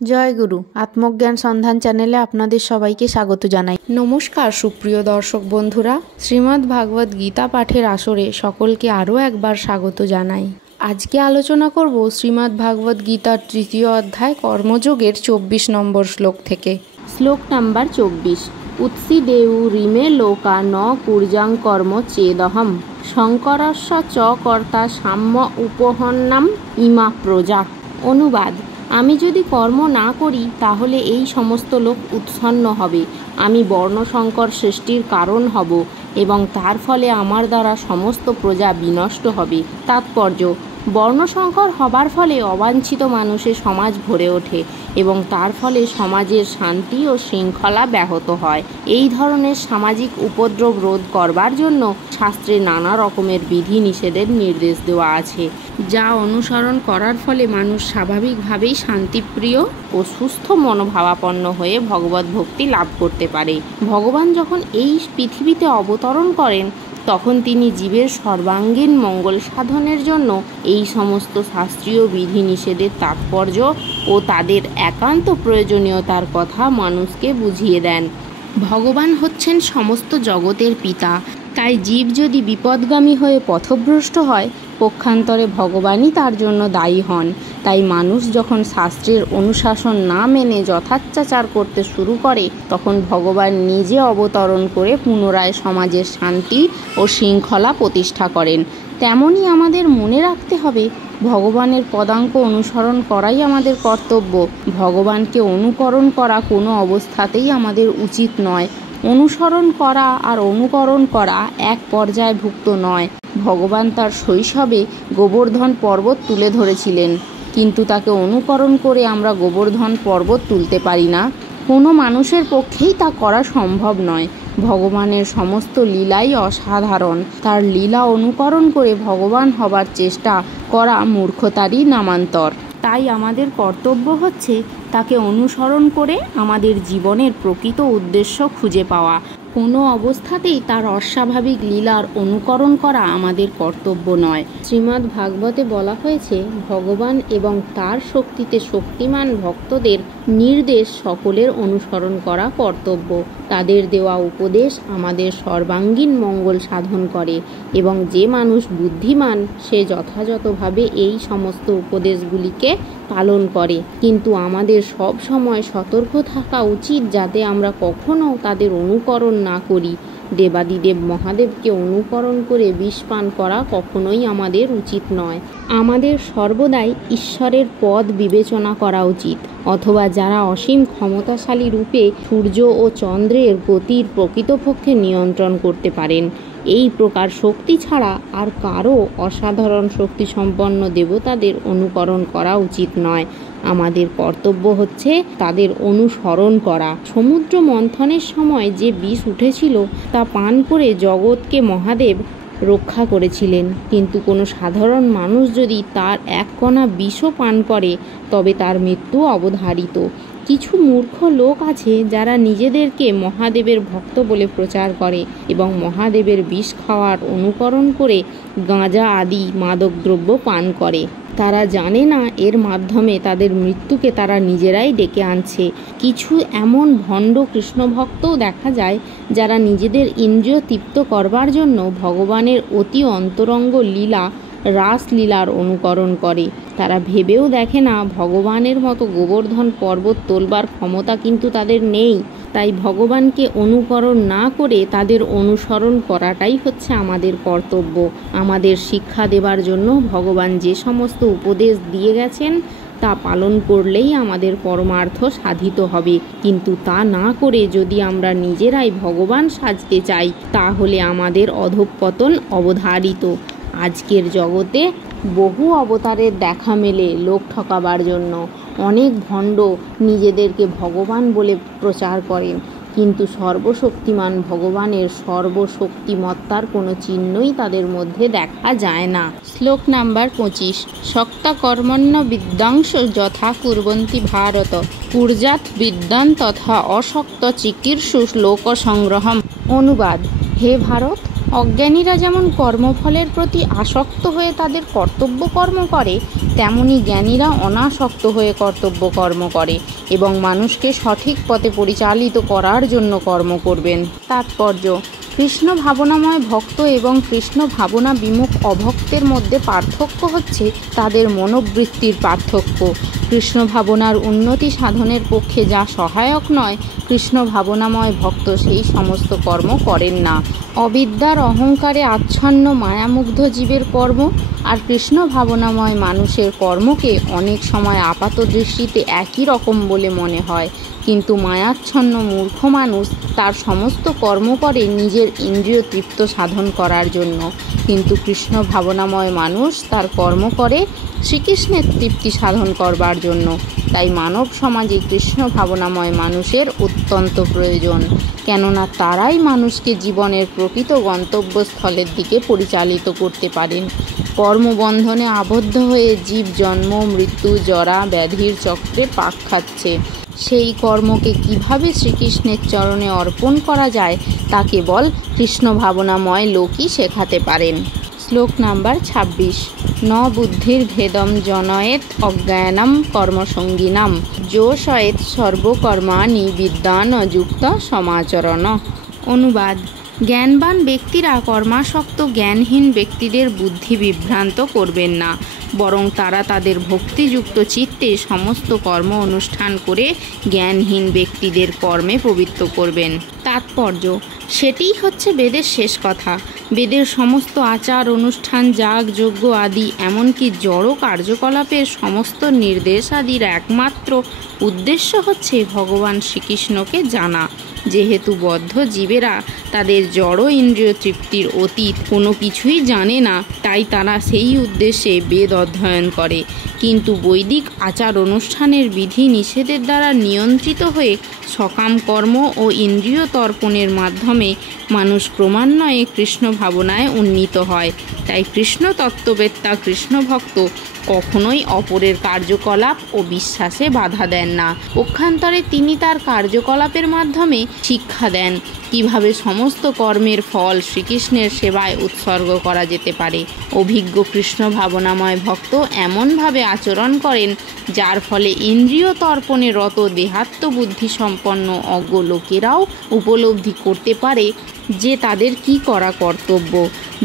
জয় গুরু। আত্মজ্ঞান সন্ধান চ্যানেলে আপনাদের সবাইকে স্বাগত জানাই। নমস্কার সুপ্রিয় দর্শক বন্ধুরা, শ্রীমদ্ ভাগবত গীতা পাঠের আসরে সকলকে আরও একবার স্বাগত জানাই। আজকে আলোচনা করব শ্রীমদ্ ভাগবত গীতার 3য় অধ্যায় কর্মযোগের 24 নম্বর শ্লোক থেকে। শ্লোক নাম্বার 24। উৎসিদেউ রিমে লোকা ন কুর্যাং কর্ম চেদহম শঙ্করস্য চ কর্তা সাম্য উপহন্নাম ইমা প্রজা। অনুবাদ: আমি যদি কর্ম না করি তাহলে এই সমস্ত লোক উৎসন্ন হবে, আমি বর্ণসংকর সৃষ্টির কারণ হব এবং তার ফলে আমার দ্বারা সমস্ত প্রজা বিনষ্ট হবে। তাৎপর্য: বর্ণসংকর হবার ফলে অবাঞ্ছিত মানুষের সমাজ ভরে ওঠে এবং তার ফলে সমাজের শান্তি ও শৃঙ্খলা ব্যাহত হয়। এই ধরনের সামাজিক উপদ্রব রোধ করবার জন্য শাস্ত্রে নানা রকমের বিধি নিষেধের নির্দেশ দেওয়া আছে, যা অনুসরণ করার ফলে মানুষ স্বাভাবিকভাবেই শান্তিপ্রিয় ও সুস্থ মনোভাবাপন্ন হয়ে ভগবত ভক্তি লাভ করতে পারে। ভগবান যখন এই পৃথিবীতে অবতরণ করেন তখন তিনি জীবের সর্বাঙ্গীন মঙ্গল সাধনের জন্য এই সমস্ত শাস্ত্রীয় বিধি নিষেধের তাৎপর্য ও তাদের একান্ত প্রয়োজনীয়তার কথা মানুষকে বুঝিয়ে দেন। ভগবান হচ্ছেন সমস্ত জগতের পিতা, তাই জীব যদি বিপদগামী হয়ে পথভ্রষ্ট হয় পক্ষান্তরে ভগবানই তার জন্য দায়ী হন। তাই মানুষ যখন শাস্ত্রের অনুশাসন না মেনে যথাচার করতে শুরু করে তখন ভগবান নিজে অবতরণ করে পুনরায় সমাজের শান্তি ও শৃঙ্খলা প্রতিষ্ঠা করেন। তেমনই আমাদের মনে রাখতে হবে, ভগবানের পদাঙ্ক অনুসরণ করাই আমাদের কর্তব্য। ভগবানকে অনুকরণ করা কোনো অবস্থাতেই আমাদের উচিত নয়। অনুসরণ করা আর অনুকরণ করা এক পর্যায়ভুক্ত নয়। ভগবান তার শৈশবে গোবর্ধন পর্বত তুলে ধরেছিলেন, কিন্তু তাকে অনুকরণ করে আমরা গোবর্ধন পর্বত তুলতে পারি না। কোনো মানুষের পক্ষেই তা করা সম্ভব নয়। ভগবানের সমস্ত লীলাই অসাধারণ। তার লীলা অনুকরণ করে ভগবান হবার চেষ্টা করা মূর্খতারই নামান্তর। তাই আমাদের কর্তব্য হচ্ছে তাকে অনুসরণ করে আমাদের জীবনের প্রকৃত উদ্দেশ্য খুঁজে পাওয়া। কোনো অবস্থাতেই তার অস্বাভাবিক লীলার অনুকরণ করা আমাদের কর্তব্য নয়। শ্রীমদ্ ভাগবতে বলা হয়েছে, ভগবান এবং তার শক্তিতে শক্তিমান ভক্তদের নির্দেশ সকলের অনুসরণ করা কর্তব্য। তাদের দেওয়া উপদেশ আমাদের সর্বাঙ্গীন মঙ্গল সাধন করে এবং যে মানুষ বুদ্ধিমান সে যথাযথভাবে এই সমস্ত উপদেশগুলিকে পালন করে। কিন্তু আমাদের সব সময় সতর্ক থাকা উচিত যাতে আমরা কখনো তাদের অনুকরণ না করি। দেবাদিদেব মহাদেবকে অনুকরণ করে বিষ পান করা কখনোই আমাদের উচিত নয়। আমাদের সর্বদাই ঈশ্বরের পদ বিবেচনা করা উচিত, অথবা যারা অসীম ক্ষমতাশালী রূপে সূর্য ও চন্দ্রের গতির প্রকৃতপক্ষে নিয়ন্ত্রণ করতে পারেন। এই প্রকার শক্তি ছাড়া আর কারও অসাধারণ শক্তি সম্পন্ন দেবতাদের অনুকরণ করা উচিত নয়। আমাদের কর্তব্য হচ্ছে তাদের অনুসরণ করা। সমুদ্র মন্থনের সময় যে বিষ উঠেছিল তা পান করে জগৎকে মহাদেব রক্ষা করেছিলেন, কিন্তু কোনো সাধারণ মানুষ যদি তার এক কণা বিষও পান করে তবে তার মৃত্যু অবধারিত। কিছু মূর্খ লোক আছে যারা নিজেদেরকে মহাদেবের ভক্ত বলে প্রচার করে এবং মহাদেবের বিষ খাওয়ার অনুকরণ করে গাঁজা আদি মাদকদ্রব্য পান করে। তারা জানে না এর মাধ্যমে তাদের মৃত্যুকে তারা নিজেরাই ডেকে আনছে। কিছু এমন ভণ্ড কৃষ্ণভক্তও দেখা যায় যারা নিজেদের ইন্দ্রিয় তৃপ্ত করবার জন্য ভগবানের অতি অন্তরঙ্গ লীলা রাসলীলার অনুকরণ করে। তারা ভেবেও দেখে না ভগবানের মতো গোবর্ধন পর্বত তোলবার ক্ষমতা কিন্তু তাদের নেই। তাই ভগবানকে অনুকরণ না করে তাদের অনুসরণ করাটাই হচ্ছে আমাদের কর্তব্য। আমাদের শিক্ষা দেবার জন্য ভগবান যে সমস্ত উপদেশ দিয়ে গেছেন তা পালন করলেই আমাদের পরমার্থ সাধিত হবে। কিন্তু তা না করে যদি আমরা নিজেরাই ভগবান সাজতে চাই তাহলে আমাদের অধঃপতন অবধারিত। আজকের জগতে বহু অবতারের দেখা মেলে লোক ঠকাবার জন্য। অনেক ভণ্ড নিজেদেরকে ভগবান বলে প্রচার করেন, কিন্তু সর্বশক্তিমান ভগবানের সর্বশক্তিমত্তার কোনো চিহ্নই তাদের মধ্যে দেখা যায় না। শ্লোক নাম্বার 25। শক্তা কর্মণ্য বিদ্যাংশ যথা কুর্বন্তি ভারত কুর্যাৎ বিদ্যান তথা অশক্ত চিকীর্ষু লোক সংগ্রহম। অনুবাদ: হে ভারত, অজ্ঞানীরা যেমন কর্মফলের প্রতি আসক্ত হয়ে তাদের কর্তব্য কর্ম করে, তেমনি জ্ঞানীরা অনাসক্ত হয়ে কর্তব্য কর্ম করে এবং মানুষকে সঠিক পথে পরিচালিত করার জন্য কর্ম করবেন। তাৎপর্য: কৃষ্ণ ভাবনাময় ভক্ত এবং কৃষ্ণ ভাবনা বিমুখ অভক্তের মধ্যে পার্থক্য হচ্ছে তাদের মনোবৃত্তির পার্থক্য। কৃষ্ণ ভাবনার উন্নতি সাধনের পক্ষে যা সহায়ক নয়, কৃষ্ণ ভাবনাময় ভক্ত সেই সমস্ত কর্ম করেন না। অবিদ্যার অহংকারে আচ্ছন্ন মায়ামুগ্ধ জীবের কর্ম আর কৃষ্ণ ভাবনাময় মানুষের কর্মকে অনেক সময় আপাত দৃষ্টিতে একই রকম বলে মনে হয়, কিন্তু মায়াচ্ছন্ন মূর্খ মানুষ তার সমস্ত কর্ম করে নিজের ইন্দ্রিয় তৃপ্ত সাধন করার জন্য, কিন্তু কৃষ্ণ ভাবনাময় মানুষ তার কর্ম করে শ্রীকৃষ্ণের তৃপ্তি সাধন করবার জন্য। তাই মানব সমাজে কৃষ্ণ ভাবনাময় মানুষের অত্যন্ত প্রয়োজন, কেননা তারাই মানুষকে জীবনের প্রকৃত গন্তব্যস্থলের দিকে পরিচালিত করতে পারেন। কর্মবন্ধনে আবদ্ধ হয়ে জীব জন্ম মৃত্যু জরা ব্যাধির চক্রে পাক খাচ্ছে। সেই কর্মকে কিভাবে শ্রীকৃষ্ণের চরণে অর্পণ করা যায় তা কেবল কৃষ্ণ ভাবনাময় লোকই শেখাতে পারেন। শ্লোক নাম্বার 26। ন বুদ্ধির ভেদম জনয়েত অজ্ঞানম কর্মসঙ্গিনাম যোষয়েত সর্বকর্মাণি বিদ্যান যুক্ত সমাচরণ। অনুবাদ: জ্ঞানবান ব্যক্তিরা কর্মাসক্ত জ্ঞানহীন ব্যক্তিদের বুদ্ধি বিভ্রান্ত করবেন না, বরং তারা তাদের ভক্তিযুক্ত চিত্তে সমস্ত কর্ম অনুষ্ঠান করে জ্ঞানহীন ব্যক্তিদের কর্মে প্রবৃত্ত করবেন। তাৎপর্য: সেটিই হচ্ছে বেদের শেষ কথা। বেদের সমস্ত আচার অনুষ্ঠান যাগ যজ্ঞ আদি এমনকি জড় কার্যকলাপের সমস্ত নির্দেশ আদির একমাত্র উদ্দেশ্য হচ্ছে ভগবান শ্রীকৃষ্ণকে জানা। যেহেতু বদ্ধ জীবেরা তাদের জড় ইন্দ্রিয় তৃপ্তির অতীত কোনো কিছুই জানে না, তাই তারা সেই উদ্দেশ্যে বেদ অধ্যয়ন করে। কিন্তু বৈদিক আচার অনুষ্ঠানের বিধি নিষেধের দ্বারা নিয়ন্ত্রিত হয়ে সকাম কর্ম ও ইন্দ্রিয় তর্পণের মাধ্যমে মানুষ ক্রমান্বয়ে কৃষ্ণ ভাবনায় উন্নীত হয়। তাই কৃষ্ণ তত্ত্ববেত্তা কৃষ্ণ ভক্ত কখনোই অপরের কার্যকলাপ ও বিশ্বাসে বাধা দেন না। পক্ষান্তরে তিনি তার কার্যকলাপের মাধ্যমে শিক্ষা দেন কিভাবে সমস্ত কর্মের ফল শ্রীকৃষ্ণের সেবায় উৎসর্গ করা যেতে পারে। অভিজ্ঞ কৃষ্ণ ভাবনাময় ভক্ত এমনভাবে আচরণ করেন যার ফলে ইন্দ্রিয় তর্পণে রত দেহাত্ম বুদ্ধি সম্পন্ন অজ্ঞ লোকেরাও উপলব্ধি করতে পারে যে তাদের কি করা কর্তব্য।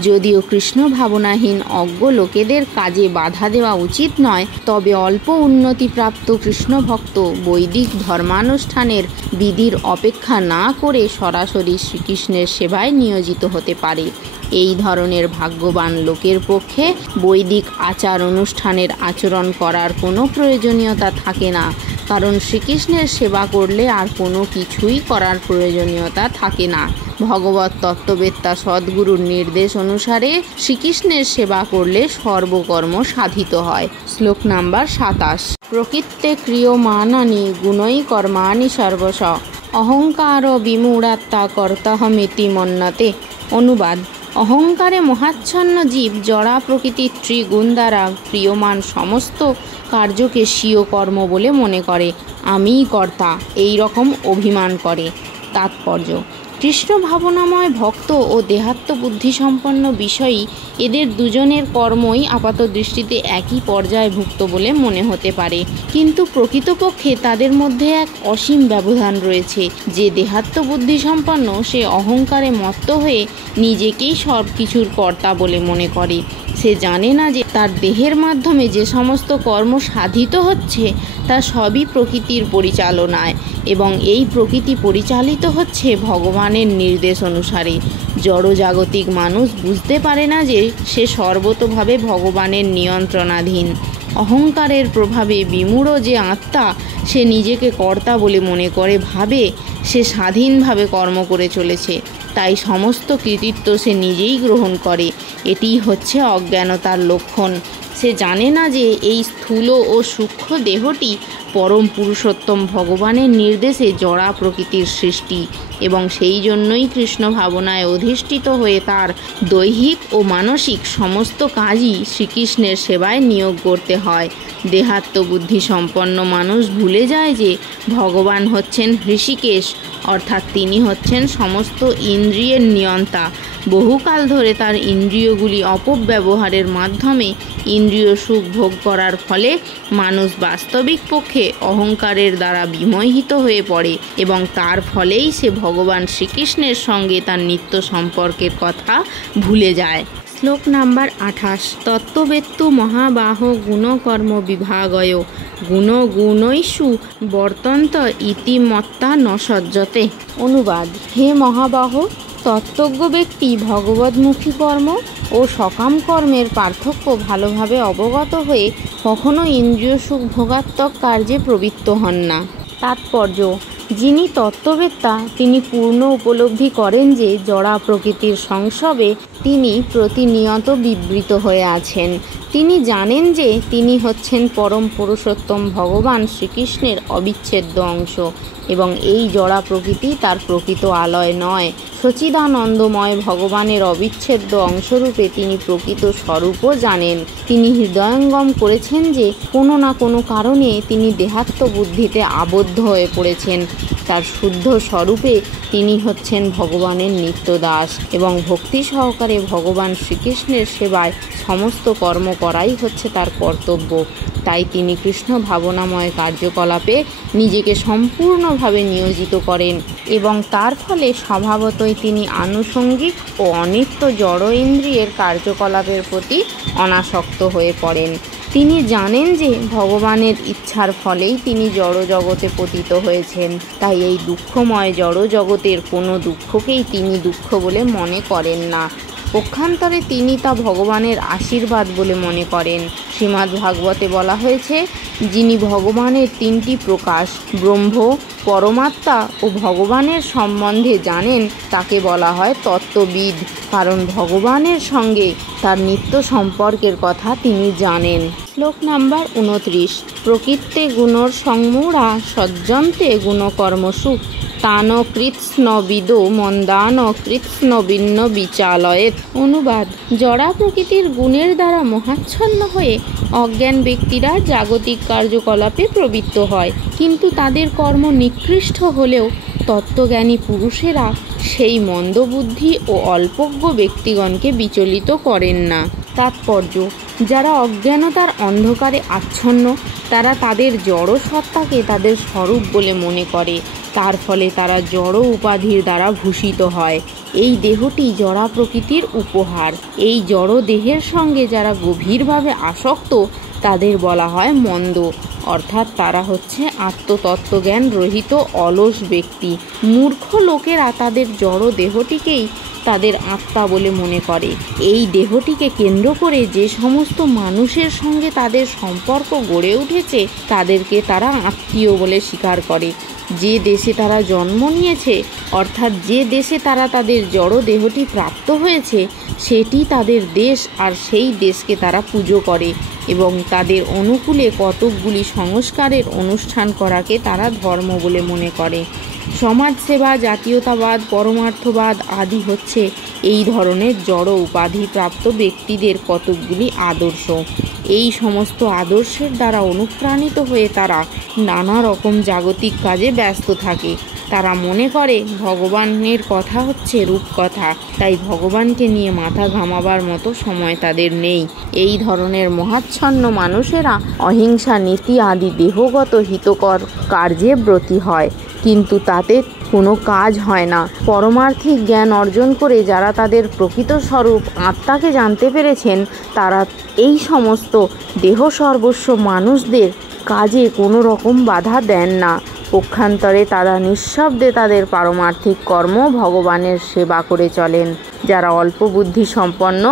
যদিও কৃষ্ণ ভাবনাহীন অজ্ঞ লোকেদের কাজে বাধা দেওয়া উচিত নয়, তবে অল্প উন্নতিপ্রাপ্ত কৃষ্ণ ভক্ত বৈদিক ধর্মানুষ্ঠানের বিধির অপেক্ষা না করে সরাসরি শ্রীকৃষ্ণের সেবায় নিয়োজিত হতে পারে। এই ধরনের ভাগ্যবান লোকের পক্ষে বৈদিক আচার অনুষ্ঠানের আচরণ করার কোনো প্রয়োজনীয়তা থাকে না, কারণ শ্রীকৃষ্ণের সেবা করলে আর কোনো কিছুই করার প্রয়োজনীয়তা থাকে না। ভগবত তত্ত্ববেত্তা সদ্গুরুর নির্দেশ অনুসারে শ্রীকৃষ্ণের সেবা করলে সর্বকর্ম সাধিত হয়। শ্লোক নাম্বার 27। প্রকৃত্যে ক্রিয়মাণানি গুণৈ কর্মাণি সর্বশ অহংকার বিমূঢ়াত্মা কর্তাহমিতি মন্যতে। অনুবাদ: অহংকারে মহাচ্ছন্ন জীব জড়া প্রকৃতির ত্রিগুণ দ্বারা ক্রিয়মান সমস্ত কার্যকে স্বীয় কর্ম বলে মনে করে, আমিই কর্তা, এই রকম অভিমান করে। তাৎপর্য: কৃষ্ণ ভাবনাময় ভক্ত ও দেহাত্ম বুদ্ধিসম্পন্ন বিষয়ী এদের দুজনের কর্মই আপাত দৃষ্টিতে একই পর্যায়ভুক্ত বলে মনে হতে পারে, কিন্তু প্রকৃতপক্ষে তাদের মধ্যে এক অসীম ব্যবধান রয়েছে। যে দেহাত্ম বুদ্ধিসম্পন্ন সে অহংকারে মত্ত হয়ে নিজেকেই সব কিছুর কর্তা বলে মনে করে। সে জানে না যে তার দেহের মাধ্যমে যে সমস্ত কর্ম সাধিত হচ্ছে তা সবই প্রকৃতির পরিচালনায়, এবং এই প্রকৃতি পরিচালিত হচ্ছে ভগবানের নির্দেশ অনুসারে। জড়জাগতিক মানুষ বুঝতে পারে না যে সে সর্বতোভাবে ভগবানের নিয়ন্ত্রণাধীন। অহংকারের প্রভাবে বিমূঢ় যে আত্মা সে নিজেকে কর্তা বলে মনে করে, ভাবে সে স্বাধীনভাবে কর্ম করে চলেছে, তাই সমস্ত কৃতিত্ব সে নিজেই গ্রহণ করে। এটিই হচ্ছে অজ্ঞানতার লক্ষণ। সে জানে না যে এই স্থূল ও সূক্ষ্ম দেহটি পরম পুরুষোত্তম ভগবানের নির্দেশে জড়া প্রকৃতির সৃষ্টি, এবং সেই জন্যই কৃষ্ণ ভাবনায় অধিষ্ঠিত হয়ে তার দৈহিক ও মানসিক সমস্ত কাজই শ্রীকৃষ্ণের সেবায় নিয়োগ করতে হয়। দেহাত্মবুদ্ধি সম্পন্ন মানুষ ভুলে যায় যে ভগবান হচ্ছেন হৃষিকেশ, অর্থাৎ তিনি হচ্ছেন সমস্ত ইন্দ্রিয়ের নিয়ন্তা। বহুকাল ধরে তার ইন্দ্রিয়গুলি অপব্যবহারের মাধ্যমে ইন্দ্রিয় সুখ ভোগ করার ফলে মানুষ বাস্তবিক পক্ষে অহংকারের দ্বারা বিমোহিত হয়ে পড়ে এবং তার ফলেই সে ভগবান শ্রীকৃষ্ণের সঙ্গে তার নিত্য সম্পর্কের কথা ভুলে যায়। শ্লোক নাম্বার 28। তত্ত্ববেত্তু মহাবাহ গুণকর্ম বিভাগয় গুণগুণৈষু বর্তন্ত ইতিমত্তা ন সজ্জতে। অনুবাদ: হে মহাবাহ, তত্ত্বজ্ঞ ব্যক্তি ভগবদ্মুখী কর্ম ও সকাম কর্মের পার্থক্য ভালোভাবে অবগত হয়ে কখনো ইন্দ্রিয় সুখ ভোগাত্মক কার্যে প্রবৃত্ত হন না। তাৎপর্য: যিনি তত্ত্ববেত্তা তিনি পূর্ণ উপলব্ধি করেন যে জড়া প্রকৃতির সংসবে তিনি প্রতিনিয়ত বিবৃত হয়ে আছেন। তিনি জানেন যে তিনি হচ্ছেন পরম পুরুষোত্তম ভগবান শ্রীকৃষ্ণের অবিচ্ছেদ্য অংশ এবং এই জড়া প্রকৃতি তার প্রকৃত আলয় নয়। সচিদানন্দময় ভগবানের অবিচ্ছেদ্য অংশরূপে তিনি প্রকৃত স্বরূপও জানেন। তিনি হৃদয়ঙ্গম করেছেন যে কোনো না কোনো কারণে তিনি দেহাত্মবুদ্ধিতে আবদ্ধ হয়ে পড়েছেন। তার শুদ্ধ স্বরূপে তিনি হচ্ছেন ভগবানের নিত্য দাস এবং ভক্তি সহকারে ভগবান শ্রীকৃষ্ণের সেবায় সমস্ত কর্ম করাই হচ্ছে তার কর্তব্য। তাই তিনি কৃষ্ণ ভাবনাময় কার্যকলাপে নিজেকে সম্পূর্ণভাবে নিয়োজিত করেন এবং তার ফলে স্বভাবতই তিনি আনুষঙ্গিক ও অনিত্য জড় ইন্দ্রিয়ের কার্যকলাপের প্রতি অনাসক্ত হয়ে পড়েন। তিনি জানেন যে ভগবানের ইচ্ছার ফলেই তিনি জড় জগতে পতিত হয়েছেন। তাই এই দুঃখময় জড় জগতের কোনো দুঃখকেই তিনি দুঃখ বলে মনে করেন না। পক্ষান্তরে তিনি তা ভগবানের আশীর্বাদ বলে মনে করেন। শ্রীমদ্ ভাগবতে বলা হয়েছে, যিনি ভগবানের তিনটি প্রকাশ ব্রহ্ম, পরমাত্মা ও ভগবানের সম্বন্ধে জানেন তাকে বলা হয় তত্ত্ববিদ, কারণ ভগবানের সঙ্গে তার নিত্য সম্পর্কের কথা তিনি জানেন। শ্লোক নাম্বার 29। প্রকৃত্যে গুণর সংমূঢ়া সজ্জন্তে গুণকর্মসু তান কৃৎস্নবিদ মন্দান কৃৎস্নবিন্ন বিচালয়েত। অনুবাদ: জড়া প্রকৃতির গুণের দ্বারা মোহাচ্ছন্ন হয়ে অজ্ঞান ব্যক্তিরা জাগতিক কার্যকলাপে প্রবৃত্ত হয়, কিন্তু তাদের কর্ম নিকৃষ্ট হলেও তত্ত্বজ্ঞানী পুরুষেরা সেই মন্দবুদ্ধি ও অল্পজ্ঞ ব্যক্তিগণকে বিচলিত করেন না। তাৎপর্য: যারা অজ্ঞানতার অন্ধকারে আচ্ছন্ন তারা তাদের জড় সত্তাকে তাদের স্বরূপ বলে মনে করে। তার ফলে তারা জড় উপাধির দ্বারা ভূষিত হয়। এই দেহটি জড়া প্রকৃতির উপহার। এই জড় দেহের সঙ্গে যারা গভীরভাবে আসক্ত তাদের বলা হয় মন্দ, অর্থাৎ তারা হচ্ছে আত্মতত্ত্বজ্ঞান রহিত অলস ব্যক্তি। মূর্খ লোকেরা তাদের জড় দেহটিকেই তাদের আত্মা বলে মনে করে। এই দেহটিকে কেন্দ্র করে যে সমস্ত মানুষের সঙ্গে তাদের সম্পর্ক গড়ে উঠেছে তাদেরকে তারা আত্মীয় বলে স্বীকার করে। যে দেশে তারা জন্ম নিয়েছে, অর্থাৎ যে দেশে তারা তাদের জড় দেহটি প্রাপ্ত হয়েছে সেটি তাদের দেশ, আর সেই দেশকে তারা পুজো করে এবং তাদের অনুকূলে কতকগুলি সংস্কারের অনুষ্ঠান করাকে তারা ধর্ম বলে মনে করে। সমাজসেবা, জাতীয়তাবাদ, পরমার্থবাদ আদি হচ্ছে এই ধরনের জড় উপাধিপ্রাপ্ত ব্যক্তিদের কতকগুলি আদর্শ। এই সমস্ত আদর্শের দ্বারা অনুপ্রাণিত হয়ে তারা নানা রকম জাগতিক কাজে ব্যস্ত থাকে। তারা মনে করে ভগবানের কথা হচ্ছে রূপকথা, তাই ভগবানকে নিয়ে মাথা ঘামাবার মতো সময় তাদের নেই। এই ধরনের মহাচ্ছন্ন মানুষেরা অহিংসা নীতি আদি দেহগত হিতকর কার্যে ব্রতী হয়, কিন্তু তাতে কোনো কাজ হয় না। পরমার্থিক জ্ঞান অর্জন করে যারা তাদের প্রকৃত স্বরূপ আত্মাকে জানতে পেরেছেন তারা এই সমস্ত দেহ সর্বস্ব মানুষদের কাজে কোনো রকম বাধা দেন না। পক্ষান্তরে তারা নিঃশব্দে তাদের পারমার্থিক কর্ম ভগবানের সেবা করে চলেন। যারা অল্প বুদ্ধি সম্পন্ন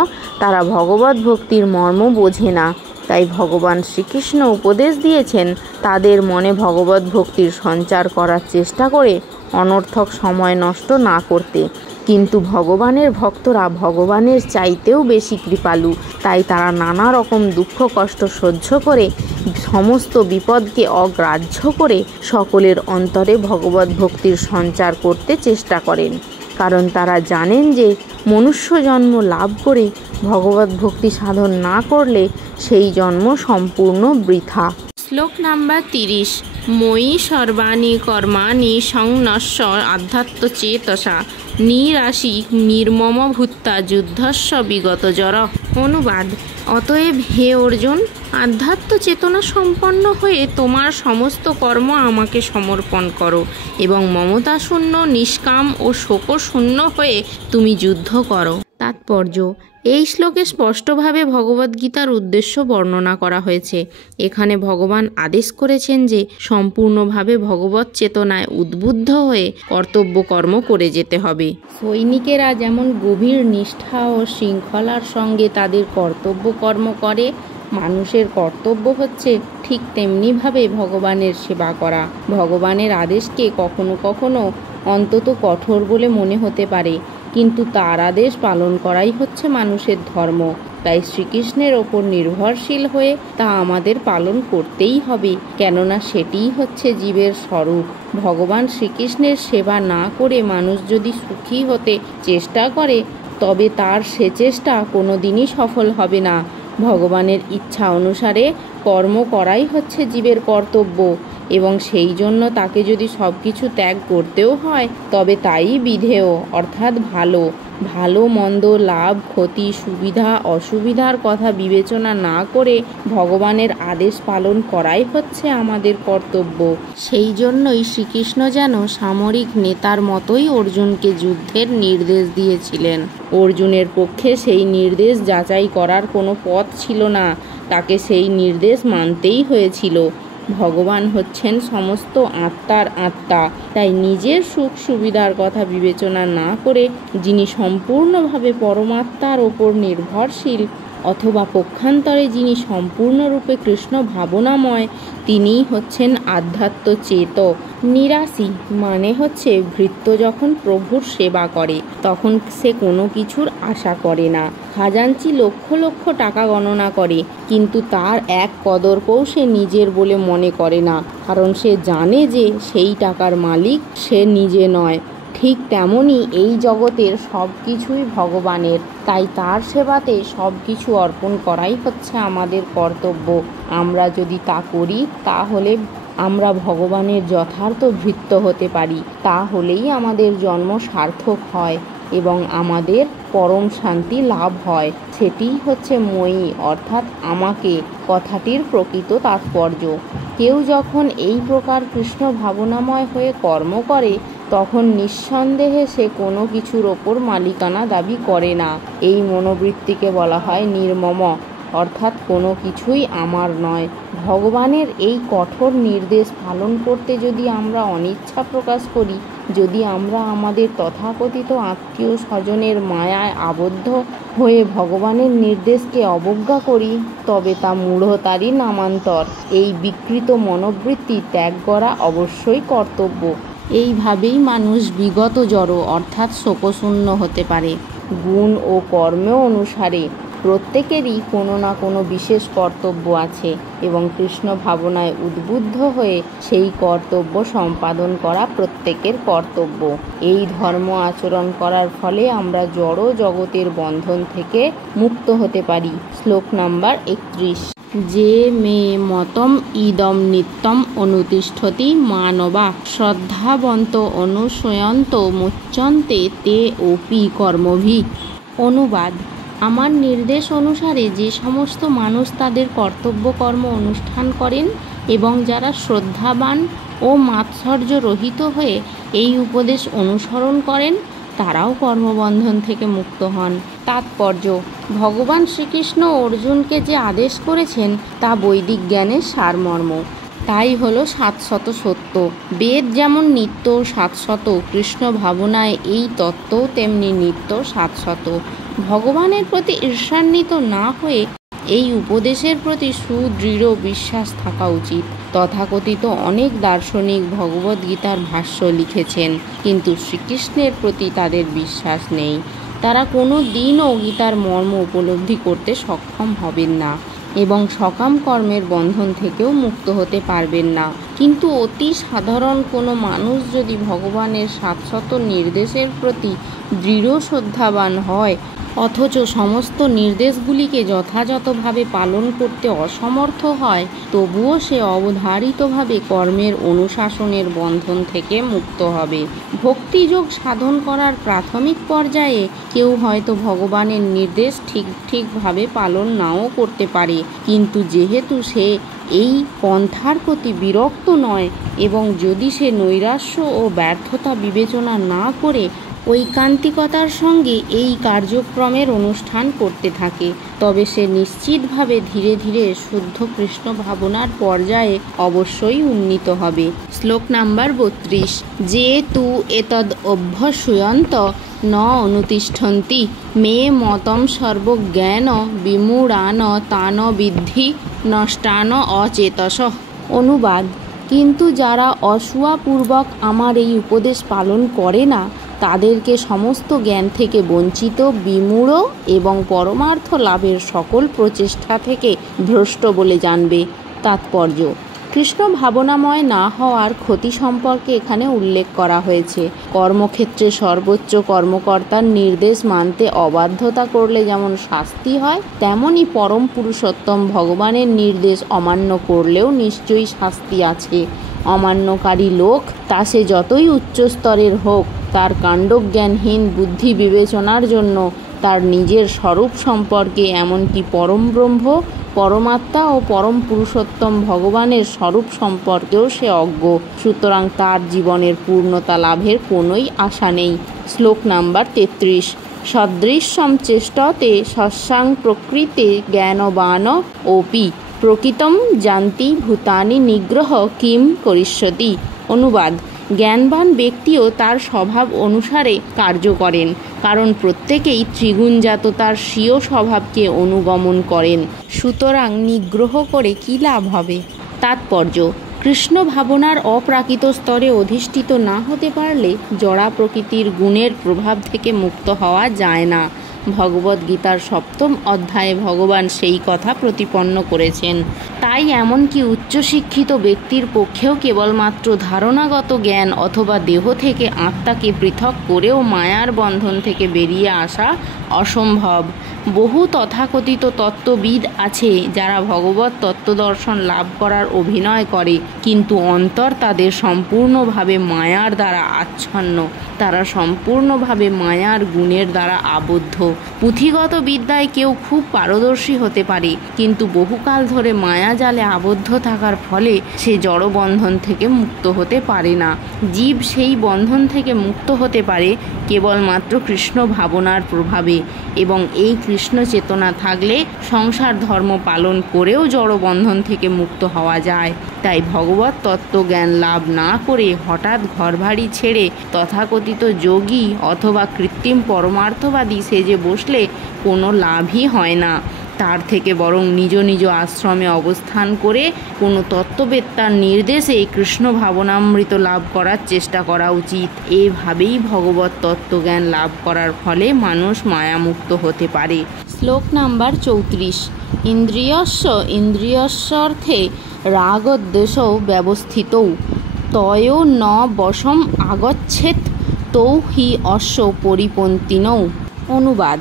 তারা ভগবত ভক্তির মর্ম বোঝে না। তাই ভগবান শ্রীকৃষ্ণ উপদেশ দিয়েছেন তাদের মনে ভগবত ভক্তির সঞ্চার করার চেষ্টা করে অনর্থক সময় নষ্ট না করতে। কিন্তু ভগবানের ভক্তরা ভগবানের চাইতেও বেশি কৃপালু, তাই তারা নানা রকম দুঃখ কষ্ট সহ্য করে সমস্ত বিপদকে অগ্রাহ্য করে সকলের অন্তরে ভগবত ভক্তির সঞ্চার করতে চেষ্টা করেন। কারণ তারা জানেন যে মনুষ্য জন্ম লাভ করে ভগবত ভক্তি সাধন না করলে সেই জন্ম সম্পূর্ণ বৃথা। শ্লোক নাম্বার 30। ময়ি সর্বাণি কর্মাণি সংনস্য আধ্যাত্মচেতসা নিরাশি নির্মম ভূত্তা যুদ্ধস্য বিগত জর। অনুবাদ। অতএব হে অর্জুন, আধ্যাত্ম চেতনা সম্পন্ন হয়ে তোমার সমস্ত কর্ম আমাকে সমর্পণ করো এবং মমতাশূন্য, নিষ্কাম ও শোকশূন্য হয়ে তুমি যুদ্ধ করো। তাৎপর্য। এই শ্লোকে স্পষ্টভাবে ভগবদ্গীতার উদ্দেশ্য বর্ণনা করা হয়েছে। এখানে ভগবান আদেশ করেছেন যে সম্পূর্ণভাবে ভগবৎ চেতনায় উদ্বুদ্ধ হয়ে কর্তব্য কর্ম করে যেতে হবে। সৈনিকেরা যেমন গভীর নিষ্ঠা ও শৃঙ্খলার সঙ্গে তাদের কর্তব্য কর্ম করে, মানুষের কর্তব্য হচ্ছে ঠিক তেমনিভাবে ভগবানের সেবা করা। ভগবানের আদেশকে কখনো কখনো অন্তত কঠোর বলে মনে হতে পারে, কিন্তু তার আদেশ পালন করাই হচ্ছে মানুষের ধর্ম। তাই শ্রীকৃষ্ণের ওপর নির্ভরশীল হয়ে তা আমাদের পালন করতেই হবে, কেননা সেটিই হচ্ছে জীবের স্বরূপ। ভগবান শ্রীকৃষ্ণের সেবা না করে মানুষ যদি সুখী হতে চেষ্টা করে, তবে তার সে চেষ্টা কোনো দিনই সফল হবে না। ভগবানের ইচ্ছা অনুসারে কর্ম করাই হচ্ছে জীবের কর্তব্য, এবং সেই জন্য তাকে যদি সব কিছু ত্যাগ করতেও হয়, তবে তাই বিধেয়, অর্থাৎ ভালো। ভালো মন্দ, লাভ ক্ষতি, সুবিধা অসুবিধার কথা বিবেচনা না করে ভগবানের আদেশ পালন করাই হচ্ছে আমাদের কর্তব্য। সেই জন্যই শ্রীকৃষ্ণ যেন সামরিক নেতার মতোই অর্জুনকে যুদ্ধের নির্দেশ দিয়েছিলেন। অর্জুনের পক্ষে সেই নির্দেশ যাচাই করার কোনো পথ ছিল না, তাকে সেই নির্দেশ মানতেই হয়েছিল। ভগবান হচ্ছেন সমস্ত আত্মার আত্মা, তাই নিজের সুখ সুবিধার কথা বিবেচনা না করে যিনি সম্পূর্ণভাবে পরমাত্মার ওপর নির্ভরশীল, অথবা পক্ষান্তরে যিনি সম্পূর্ণরূপে কৃষ্ণ ভাবনাময়, তিনিই হচ্ছেন আধ্যাত্ম চেত। নিরাশী মানে হচ্ছে ভৃত্য যখন প্রভুর সেবা করে তখন সে কোনো কিছুর আশা করে না। খাজাঞ্চি লক্ষ লক্ষ টাকা গণনা করে, কিন্তু তার এক কদর্পও সে নিজের বলে মনে করে না, কারণ সে জানে যে সেই টাকার মালিক সে নিজে নয়। ঠিক তেমনই এই জগতের সব কিছুই ভগবানের, তাই তার সেবাতে সব কিছু অর্পণ করাই হচ্ছে আমাদের কর্তব্য। আমরা যদি তা করি, তাহলে আমরা ভগবানের যথার্থ ভৃত্য হতে পারি। তাহলেই আমাদের জন্ম সার্থক হয় এবং আমাদের পরম শান্তি লাভ হয়। সেটিই হচ্ছে মই, অর্থাৎ আমাকে কথাটির প্রকৃত তাৎপর্য। কেউ যখন এই প্রকার কৃষ্ণ ভাবনাময় হয়ে কর্ম করে, তখন নিঃসন্দেহে সে কোনো কিছুর ওপর মালিকানা দাবি করে না। এই মনোবৃত্তিকে বলা হয় নির্মম, অর্থাৎ কোনো কিছুই আমার নয়। ভগবানের এই কঠোর নির্দেশ পালন করতে যদি আমরা অনিচ্ছা প্রকাশ করি, যদি আমরা আমাদের তথাকথিত আত্মীয় স্বজনের মায়ায় আবদ্ধ হয়ে ভগবানের নির্দেশকে অবজ্ঞা করি, তবে তা মূঢ়তারই নামান্তর। এই বিকৃত মনোবৃত্তি ত্যাগ করা অবশ্যই কর্তব্য। এইভাবেই মানুষ বিগত জড় অর্থাৎ শোকশূন্য হতে পারে। গুণ ও কর্ম অনুসারে প্রত্যেকেরই কোনো না কোনো বিশেষ কর্তব্য আছে, এবং কৃষ্ণ ভাবনায় উদ্বুদ্ধ হয়ে সেই কর্তব্য সম্পাদন করা প্রত্যেকের কর্তব্য। এই ধর্ম আচরণ করার ফলে আমরা জড় জগতের বন্ধন থেকে মুক্ত হতে পারি। শ্লোক নাম্বার 31। যে মে মতম ইদম নিত্যম অনুতিষ্ঠতি মানবা শ্রদ্ধাবন্ত অনুসয়ন্ত মুচ্যন্তে তে অপি কর্মভি। অনুবাদ। আমার নির্দেশ অনুসারে যে সমস্ত মানুষ তাদের কর্তব্য কর্ম অনুষ্ঠান করেন এবং যারা শ্রদ্ধাবান ও মাৎসর্য রহিত হয়ে এই উপদেশ অনুসরণ করেন, তারাও কর্মবন্ধন থেকে মুক্ত হন। তাৎপর্য। ভগবান শ্রীকৃষ্ণ অর্জুনকে যে আদেশ করেছেন তা বৈদিক জ্ঞানের সারমর্ম। তাই হলো শাশ্বত সত্য। বেদ যেমন নিত্য শাশ্বত, কৃষ্ণ ভাবনায় এই তত্ত্বও তেমনি নিত্য শাশ্বত। ভগবানের প্রতি ঈর্ষান্বিত না হয়ে এই উপদেশের প্রতি সুদৃঢ় বিশ্বাস থাকা উচিত। তথাকথিত অনেক দার্শনিক ভগবদ্গীতার ভাষ্য লিখেছেন, কিন্তু শ্রীকৃষ্ণের প্রতি তাদের বিশ্বাস নেই। তারা কোনো দিনও গীতার মর্ম উপলব্ধি করতে সক্ষম হবেন না এবং সকাম কর্মের বন্ধন থেকেও মুক্ত হতে পারবেন না। কিন্তু অতি সাধারণ কোনো মানুষ যদি ভগবানের শাশ্বত নির্দেশের প্রতি দৃঢ় শ্রদ্ধাবান হয়, অথচ সমস্ত নির্দেশগুলিকে যথাযথভাবে পালন করতে অসমর্থ হয়, তবুও সে অবধারিতভাবে কর্মের অনুশাসনের বন্ধন থেকে মুক্ত হবে। ভক্তিযোগ সাধন করার প্রাথমিক পর্যায়ে কেউ হয়তো ভগবানের নির্দেশ ঠিকভাবে পালন নাও করতে পারে, কিন্তু যেহেতু সে এই পন্থার প্রতি বিরক্ত নয় এবং যদি সে নৈরাশ্য ও ব্যর্থতা বিবেচনা না করে ঐকান্তিকতার সঙ্গে এই কার্যক্রমের অনুষ্ঠান করতে থাকে, তবে সে নিশ্চিতভাবে ধীরে ধীরে শুদ্ধ কৃষ্ণ ভাবনার পর্যায়ে অবশ্যই উন্নীত হবে। শ্লোক নাম্বার 32। যে তু এতদ অভ্যসূয়ন্ত ন অনুতিষ্ঠন্তি মে মতম সর্বজ্ঞান বিমূঢ়ান তান বিদ্ধি নষ্টান অচেতস। অনুবাদ: কিন্তু যারা অসূয়াপূর্বক আমার এই উপদেশ পালন করে না, তাদেরকে সমস্ত জ্ঞান থেকে বঞ্চিত, বিমূঢ় এবং পরমার্থ লাভের সকল প্রচেষ্টা থেকে ভ্রষ্ট বলে জানবে। তাৎপর্য: কৃষ্ণ ভাবনাময় না হওয়ার ক্ষতি সম্পর্কে এখানে উল্লেখ করা হয়েছে। কর্মক্ষেত্রে সর্বোচ্চ কর্মকর্তার নির্দেশ মানতে অবাধ্যতা করলে যেমন শাস্তি হয়, তেমনি পরম পুরুষোত্তম ভগবানের নির্দেশ অমান্য করলেও নিশ্চয়ই শাস্তি আছে। অমান্যকারী লোক, তা সে যতই উচ্চ স্তরের হোক, তার কাণ্ডজ্ঞানহীন বুদ্ধি বিবেচনার জন্য তার নিজের স্বরূপ সম্পর্কে, এমনকি পরম ব্রহ্ম, পরমাত্মা ও পরম পুরুষোত্তম ভগবানের স্বরূপ সম্পর্কেও সে অজ্ঞ। সুতরাং তার জীবনের পূর্ণতা লাভের কোনোই আশা নেই। শ্লোক নাম্বার 33। সদৃশ্যম চেষ্টতে সস্যাং প্রকৃতে জ্ঞানবান ওপি প্রকৃতম জানতি ভূতানি নিগ্রহ কিম করিষ্যতি। অনুবাদ: জ্ঞানবান ব্যক্তিও তার স্বভাব অনুসারে কার্য করেন, কারণ প্রত্যেকেই ত্রিগুণজাততার স্বীয় স্বভাবকে অনুগমন করেন। সুতরাং নিগ্রহ করে কী লাভ হবে? তাৎপর্য: কৃষ্ণ ভাবনার অপ্রাকৃত স্তরে অধিষ্ঠিত না হতে পারলে জড়া প্রকৃতির গুণের প্রভাব থেকে মুক্ত হওয়া যায় না। ভগবদ্গীতার 7ম অধ্যায়ে ভগবান সেই কথা প্রতিপন্ন করেছেন। তাই এমনকি উচ্চশিক্ষিত ব্যক্তির পক্ষেও কেবলমাত্র ধারণাগত জ্ঞান অথবা দেহ থেকে আত্মাকে পৃথক করেও মায়ার বন্ধন থেকে বেরিয়ে আসা অসম্ভব। বহু তথাকথিত তত্ত্ববিদ আছে যারা ভগবত তত্ত্বদর্শন লাভ করার অভিনয় করে, কিন্তু অন্তর তাদের সম্পূর্ণভাবে মায়ার দ্বারা আচ্ছন্ন। তারা সম্পূর্ণভাবে মায়ার গুণের দ্বারা আবদ্ধ। পুঁথিগত বিদ্যায় কেউ খুব পারদর্শী হতে পারে, কিন্তু বহুকাল ধরে মায়া জালে আবদ্ধ থাকার ফলে সে জড়বন্ধন থেকে মুক্ত হতে পারে না। জীব সেই বন্ধন থেকে মুক্ত হতে পারে কেবলমাত্র কৃষ্ণ ভাবনার প্রভাবে, এবং এই কৃষ্ণ চেতনা থাকলে সংসার ধর্ম পালন করেও জড়বন্ধন থেকে মুক্ত হওয়া যায়। তাই ভগবত তত্ত্বজ্ঞান লাভ না করে হঠাৎ ঘরবাড়ি ছেড়ে তথাকথিত যোগী অথবা কৃত্রিম পরমার্থবাদী সেজে বসলে কোনো লাভই হয় না। তার থেকে বরং নিজ নিজ আশ্রমে অবস্থান করে কোনো তত্ত্ববেত্তার নির্দেশে কৃষ্ণ ভাবনামৃত লাভ করার চেষ্টা করা উচিত। এভাবেই ভগবত তত্ত্বজ্ঞান লাভ করার ফলে মানুষ মায়ামুক্ত হতে পারে। শ্লোক নাম্বার 34। ইন্দ্রিয়স্য ইন্দ্রিয়স্যর্থে রাগদ্বেষৌ ব্যবস্থিতৌ তয়ো ন বশম আগচ্ছেৎ তৌ হি অশ্ব পরিপন্থিনৌ। অনুবাদ: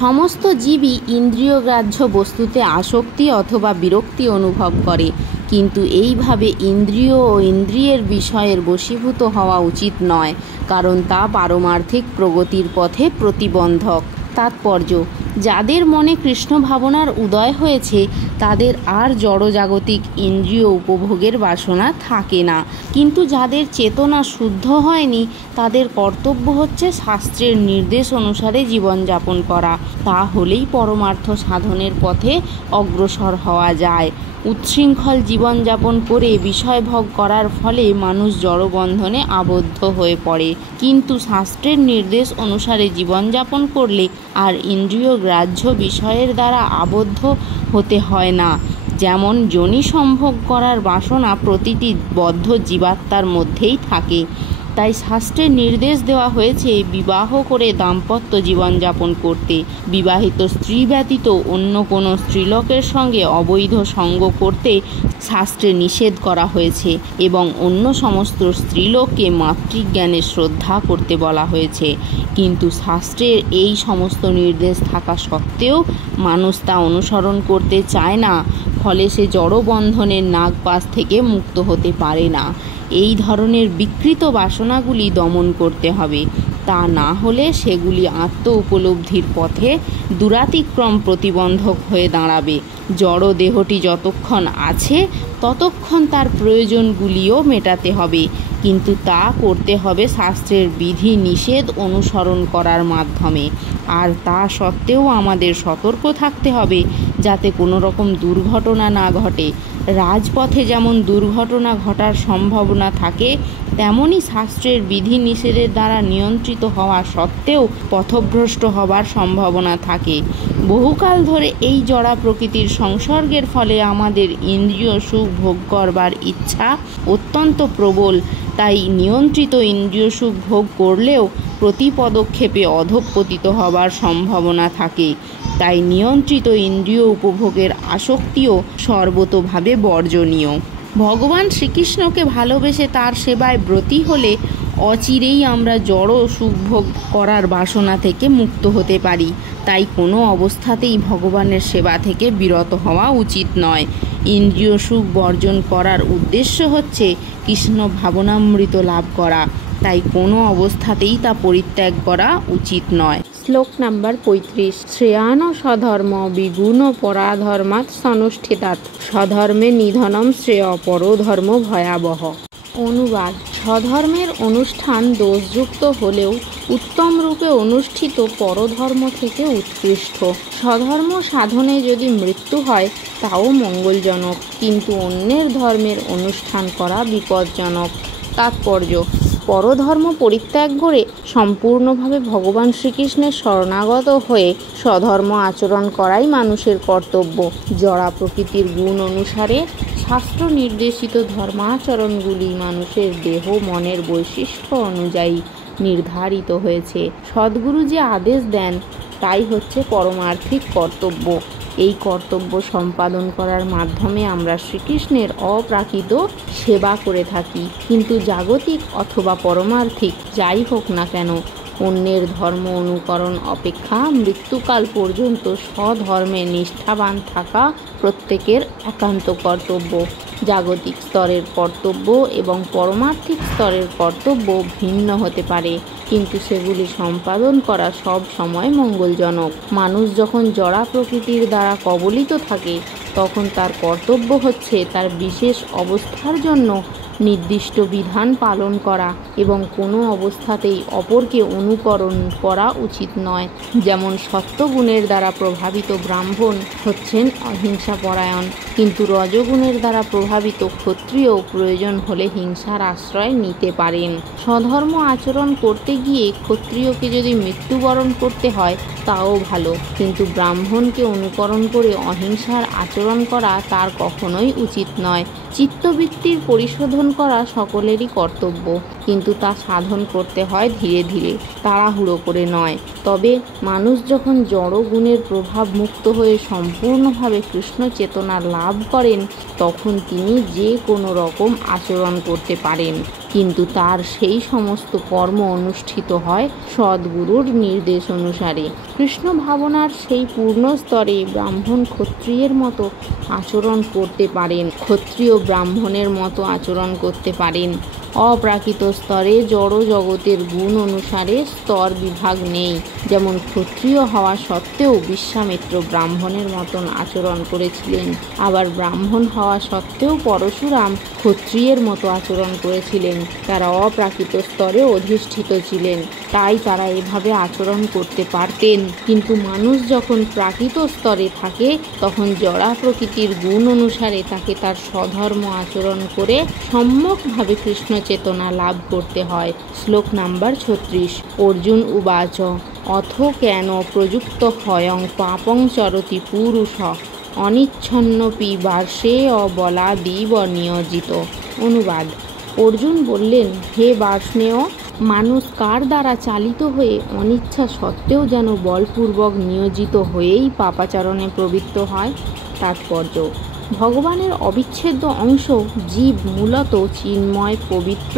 সমস্ত জীবই ইন্দ্রিয়গ্রাহ্য বস্তুতে আসক্তি অথবা বিরক্তি অনুভব করে, কিন্তু এইভাবে ইন্দ্রিয় ও ইন্দ্রিয়ের বিষয়ের বশীভূত হওয়া উচিত নয়, কারণ তা পারমার্থিক প্রগতির পথে প্রতিবন্ধক। তাৎপর্য: যাদের মনে কৃষ্ণ ভাবনার উদয় হয়েছে তাদের আর জড়জাগতিক ইন্দ্রিয় উপভোগের বাসনা থাকে না, কিন্তু যাদের চেতনা শুদ্ধ হয়নি তাদের কর্তব্য হচ্ছে শাস্ত্রের নির্দেশ অনুসারে জীবনযাপন করা। তা হলেই পরমার্থ সাধনের পথে অগ্রসর হওয়া যায়। উচ্ছৃঙ্খল জীবনযাপন করে বিষয়ভোগ করার ফলে মানুষ জড়বন্ধনে আবদ্ধ হয়ে পড়ে, কিন্তু শাস্ত্রের নির্দেশ অনুসারে জীবনযাপন করলে আর ইন্দ্রিয় গ্রাহ্য বিষয়ের দ্বারা আবদ্ধ হতে হয় না। যেমন যোনি সম্ভোগ করার বাসনা প্রতিটি বদ্ধ জীবাত্মার মধ্যেই থাকে। তাই শাস্ত্রে নির্দেশ দেওয়া হয়েছে বিবাহ করে দাম্পত্য জীবনযাপন করতে। বিবাহিত স্ত্রী ব্যতীত অন্য কোনো স্ত্রীলোকের সঙ্গে অবৈধ সঙ্গ করতে শাস্ত্রে নিষেধ করা হয়েছে এবং অন্য সমস্ত স্ত্রীলোককে মাতৃজ্ঞানে শ্রদ্ধা করতে বলা হয়েছে। কিন্তু শাস্ত্রের এই সমস্ত নির্দেশ থাকা সত্ত্বেও মানুষ তা অনুসরণ করতে চায় না, ফলে সে জড়বন্ধনের নাগপাশ থেকে মুক্ত হতে পারে না। এই ধরনের বিকৃত বাসনাগুলি দমন করতে হবে, তা না হলে সেগুলি আত্ম উপলব্ধির পথে দুরাতিক্রম প্রতিবন্ধক হয়ে দাঁড়াবে। জড় দেহটি যতক্ষণ আছে ততক্ষণ তার প্রয়োজনগুলিও মেটাতে হবে, কিন্তু তা করতে হবে শাস্ত্রের বিধি নিষেধ অনুসরণ করার মাধ্যমে। আর তা সত্ত্বেও আমাদের সতর্ক থাকতে হবে যাতে কোনো রকম দুর্ঘটনা না ঘটে। রাজপথে যেমন দুর্ঘটনা ঘটার সম্ভাবনা থাকে, তেমনি শাস্ত্রের বিধি নিষেধের দ্বারা নিয়ন্ত্রিত হওয়া সত্ত্বেও পথভ্রষ্ট হবার সম্ভাবনা থাকে। বহুকাল ধরে এই জড়া প্রকৃতির সংসর্গের ফলে আমাদের ইন্দ্রিয় সুখ ভোগ করবার ইচ্ছা অত্যন্ত প্রবল। তাই নিয়ন্ত্রিত ইন্দ্রিয় সুখ ভোগ করলেও প্রতি পদক্ষেপে অধঃপতিত হবার সম্ভাবনা থাকে। তাই নিয়ন্ত্রিত ইন্দ্রিয় উপভোগের আসক্তিও সর্বতোভাবে বর্জনীয়। ভগবান শ্রীকৃষ্ণকে ভালোবেসে তার সেবায় ব্রতী হলে অচিরেই আমরা জড় সুখভোগ করার বাসনা থেকে মুক্ত হতে পারি। তাই কোনো অবস্থাতেই ভগবানের সেবা থেকে বিরত হওয়া উচিত নয়। ইন্দ্রিয় সুখ বর্জন করার উদ্দেশ্য হচ্ছে কৃষ্ণ ভাবনামৃত লাভ করা, তাই কোনো অবস্থাতেই তা পরিত্যাগ করা উচিত নয়। শ্লোক নাম্বার 35। শ্রেয়ান স্বধর্ম বিগুণ পরাধর্মাৎ সনুষ্ঠিতাৎ স্বধর্মে নিধনম শ্রেয় পরধর্ম ভয়াবহ। অনুবাদ: স্বধর্মের অনুষ্ঠান দোষযুক্ত হলেও উত্তম রূপে অনুষ্ঠিত পরধর্ম থেকে উৎকৃষ্ট। স্বধর্ম সাধনে যদি মৃত্যু হয় তাও মঙ্গলজনক, কিন্তু অন্যের ধর্মের অনুষ্ঠান করা বিপজ্জনক। তাৎপর্য: পরধর্ম পরিত্যাগ করে সম্পূর্ণভাবে ভগবান শ্রীকৃষ্ণের শরণাগত হয়ে স্বধর্ম আচরণ করাই মানুষের কর্তব্য। জড়া প্রকৃতির গুণ অনুসারে শাস্ত্র নির্দেশিত ধর্মাচরণগুলি মানুষের দেহ মনের বৈশিষ্ট্য অনুযায়ী নির্ধারিত হয়েছে। সদ্গুরু যে আদেশ দেন তাই হচ্ছে পরমার্থিক কর্তব্য। এই কর্তব্য সম্পাদন করার মাধ্যমে আমরা শ্রীকৃষ্ণের অপ্রাকৃত সেবা করে থাকি। কিন্তু জাগতিক অথবা পরমার্থিক যাই হোক না কেন, অন্যের ধর্ম অনুকরণ অপেক্ষা মৃত্যুকাল পর্যন্ত স্বধর্মে নিষ্ঠাবান থাকা প্রত্যেকের একান্ত কর্তব্য। জাগতিক স্তরের কর্তব্য এবং পরমার্থিক স্তরের কর্তব্য ভিন্ন হতে পারে, কিন্তু সেগুলি সম্পাদন করা সব সময় মঙ্গলজনক। মানুষ যখন জড়া প্রকৃতির দ্বারা কবলিত থাকে তখন তার কর্তব্য হচ্ছে তার বিশেষ অবস্থার জন্য নির্দিষ্ট বিধান পালন করা এবং কোনো অবস্থাতেই অপরকে অনুকরণ করা উচিত নয়। যেমন সত্যগুণের দ্বারা প্রভাবিত ব্রাহ্মণ হচ্ছেন অহিংসাপরায়ণ, কিন্তু রজগুণের দ্বারা প্রভাবিত ক্ষত্রিয় প্রয়োজন হলে হিংসার আশ্রয় নিতে পারেন। স্বধর্ম আচরণ করতে গিয়ে ক্ষত্রিয়কে যদি মৃত্যুবরণ করতে হয় তাও ভালো, কিন্তু ব্রাহ্মণকে অনুকরণ করে অহিংসার আচরণ করা তার কখনোই উচিত নয়। চিত্তবৃত্তির পরিশোধন করা সকলেরই কর্তব্য, কিন্তু তা সাধন করতে হয় ধীরে ধীরে, তাড়াহুড়ো করে নয়। তবে মানুষ যখন জড় গুণের প্রভাব মুক্ত হয়ে সম্পূর্ণভাবে কৃষ্ণ চেতনা লাভ করেন তখন তিনি যে কোনো রকম আচরণ করতে পারেন, কিন্তু তার সেই সমস্ত কর্ম অনুষ্ঠিত হয় সদ্গুরুর নির্দেশ অনুসারে। কৃষ্ণ ভাবনার সেই পূর্ণ স্তরে ব্রাহ্মণ ক্ষত্রিয়ের মতো আচরণ করতে পারেন, ক্ষত্রিয় ব্রাহ্মণের মতো আচরণ করতে পারেন। অপ্রাকৃত স্তরে জড় জগতের গুণ অনুসারে স্তর বিভাগ নেই। যেমন ক্ষত্রিয় হওয়া সত্ত্বেও বিশ্বামিত্র ব্রাহ্মণের মতন আচরণ করেছিলেন, আবার ব্রাহ্মণ হওয়া সত্ত্বেও পরশুরাম ক্ষত্রিয়ের মতো আচরণ করেছিলেন। তারা অপ্রাকৃত স্তরে অধিষ্ঠিত ছিলেন, তাই তারা এভাবে আচরণ করতে পারতেন। কিন্তু মানুষ যখন প্রাকৃত স্তরে থাকে তখন জড়া প্রকৃতির গুণ অনুসারে তাকে তার স্বধর্ম আচরণ করে সম্যকভাবে কৃষ্ণ চেতনা লাভ করতে হয়। শ্লোক নাম্বার 36। অর্জুন উবাচ অথ কেন প্রযুক্ত হয়ং পাপং চরতি পুরুষ অনিচ্ছন্নপি বার্ষে অবলাদিব নিয়োজিত। অনুবাদ: অর্জুন বললেন, হে বার্ষ্ণেয়, মানুষ কার দ্বারা চালিত হয়ে অনিচ্ছা সত্ত্বেও যেন বলপূর্বক নিয়োজিত হয়েই পাপাচরণে প্রবৃত্ত হয়। তাৎপর্য: ভগবানের অবিচ্ছেদ্য অংশ জীব মূলত চিন্ময়, পবিত্র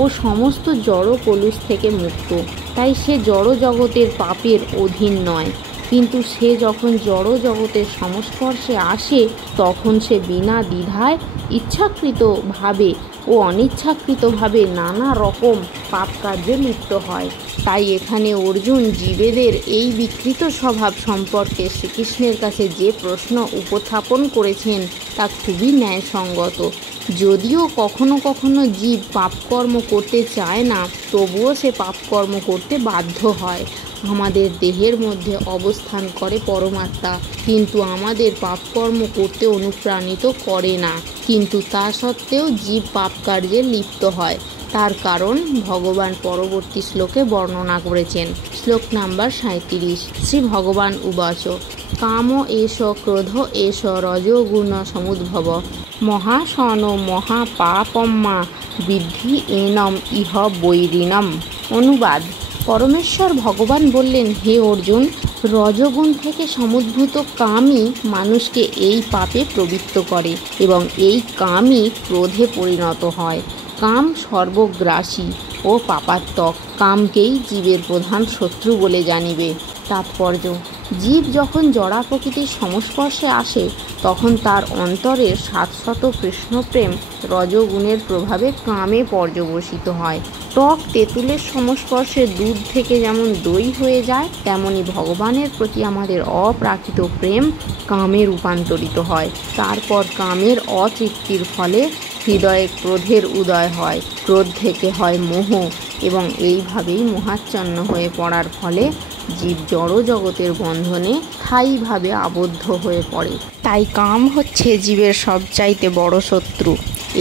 ও সমস্ত জড় কলুষ থেকে মুক্ত। তাই সে জড় জগতের পাপের অধীন নয়। কিন্তু সে যখন জড় জগতের সংস্পর্শে আসে তখন সে বিনা দ্বিধায় ইচ্ছাকৃতভাবে ও অনিচ্ছাকৃতভাবে নানা রকম পাপ কার্যে লিপ্ত হয়। তাই এখানে অর্জুন জীবেদের এই বিকৃত স্বভাব সম্পর্কে শ্রীকৃষ্ণের কাছে যে প্রশ্ন উপস্থাপন করেছেন তা খুবই ন্যায়সঙ্গত। যদিও কখনো কখনো জীব পাপকর্ম করতে চায় না, তবুও সে পাপকর্ম করতে বাধ্য হয়। আমাদের দেহের মধ্যে অবস্থান করে পরমাত্মা, কিন্তু আমাদের পাপকর্ম করতে অনুপ্রাণিত করে না। কিন্তু তা সত্ত্বেও জীব পাপ কার্যে লিপ্ত হয়। তার কারণ ভগবান পরবর্তী শ্লোকে বর্ণনা করেছেন। শ্লোক নাম্বার 37। শ্রী ভগবান উবাচ, কাম এষ ক্রোধ এষ রজোগুণ সমুদ্ভব মহাশন মহাপাপম্মা বৃদ্ধি এনম ইহ বৈরিণম। অনুবাদ: পরমেশ্বর ভগবান বললেন, হে অর্জুন, রজগুণ থেকে সমুদ্ভূত কামই মানুষকে এই পাপে প্রবৃত্ত করে এবং এই কামই ক্রোধে পরিণত হয়। কাম সর্বগ্রাসী ও পাপাত্মক। কামকেই জীবের প্রধান শত্রু বলে জানিবে। তাৎপর্য: জীব যখন জড়া প্রকৃতির সংস্পর্শে আসে তখন তার অন্তরের শাশ্বত কৃষ্ণপ্রেম রজগুণের প্রভাবে কামে পর্যবসিত হয়। টক তেঁতুলের সংস্পর্শে দুধ থেকে যেমন দই হয়ে যায়, তেমনি ভগবানের প্রতি আমাদের অপ্রাকৃত প্রেম কামে রূপান্তরিত হয়। তারপর কামের অতৃপ্তির ফলে হৃদয়ে ক্রোধের উদয় হয়। ক্রোধ থেকে হয় মোহ এবং এইভাবেই মোহাচ্ছন্ন হয়ে পড়ার ফলে জীব জড় জগতের বন্ধনে স্থায়ীভাবে আবদ্ধ হয়ে পড়ে। তাই কাম হচ্ছে জীবের সবচাইতে বড় শত্রু।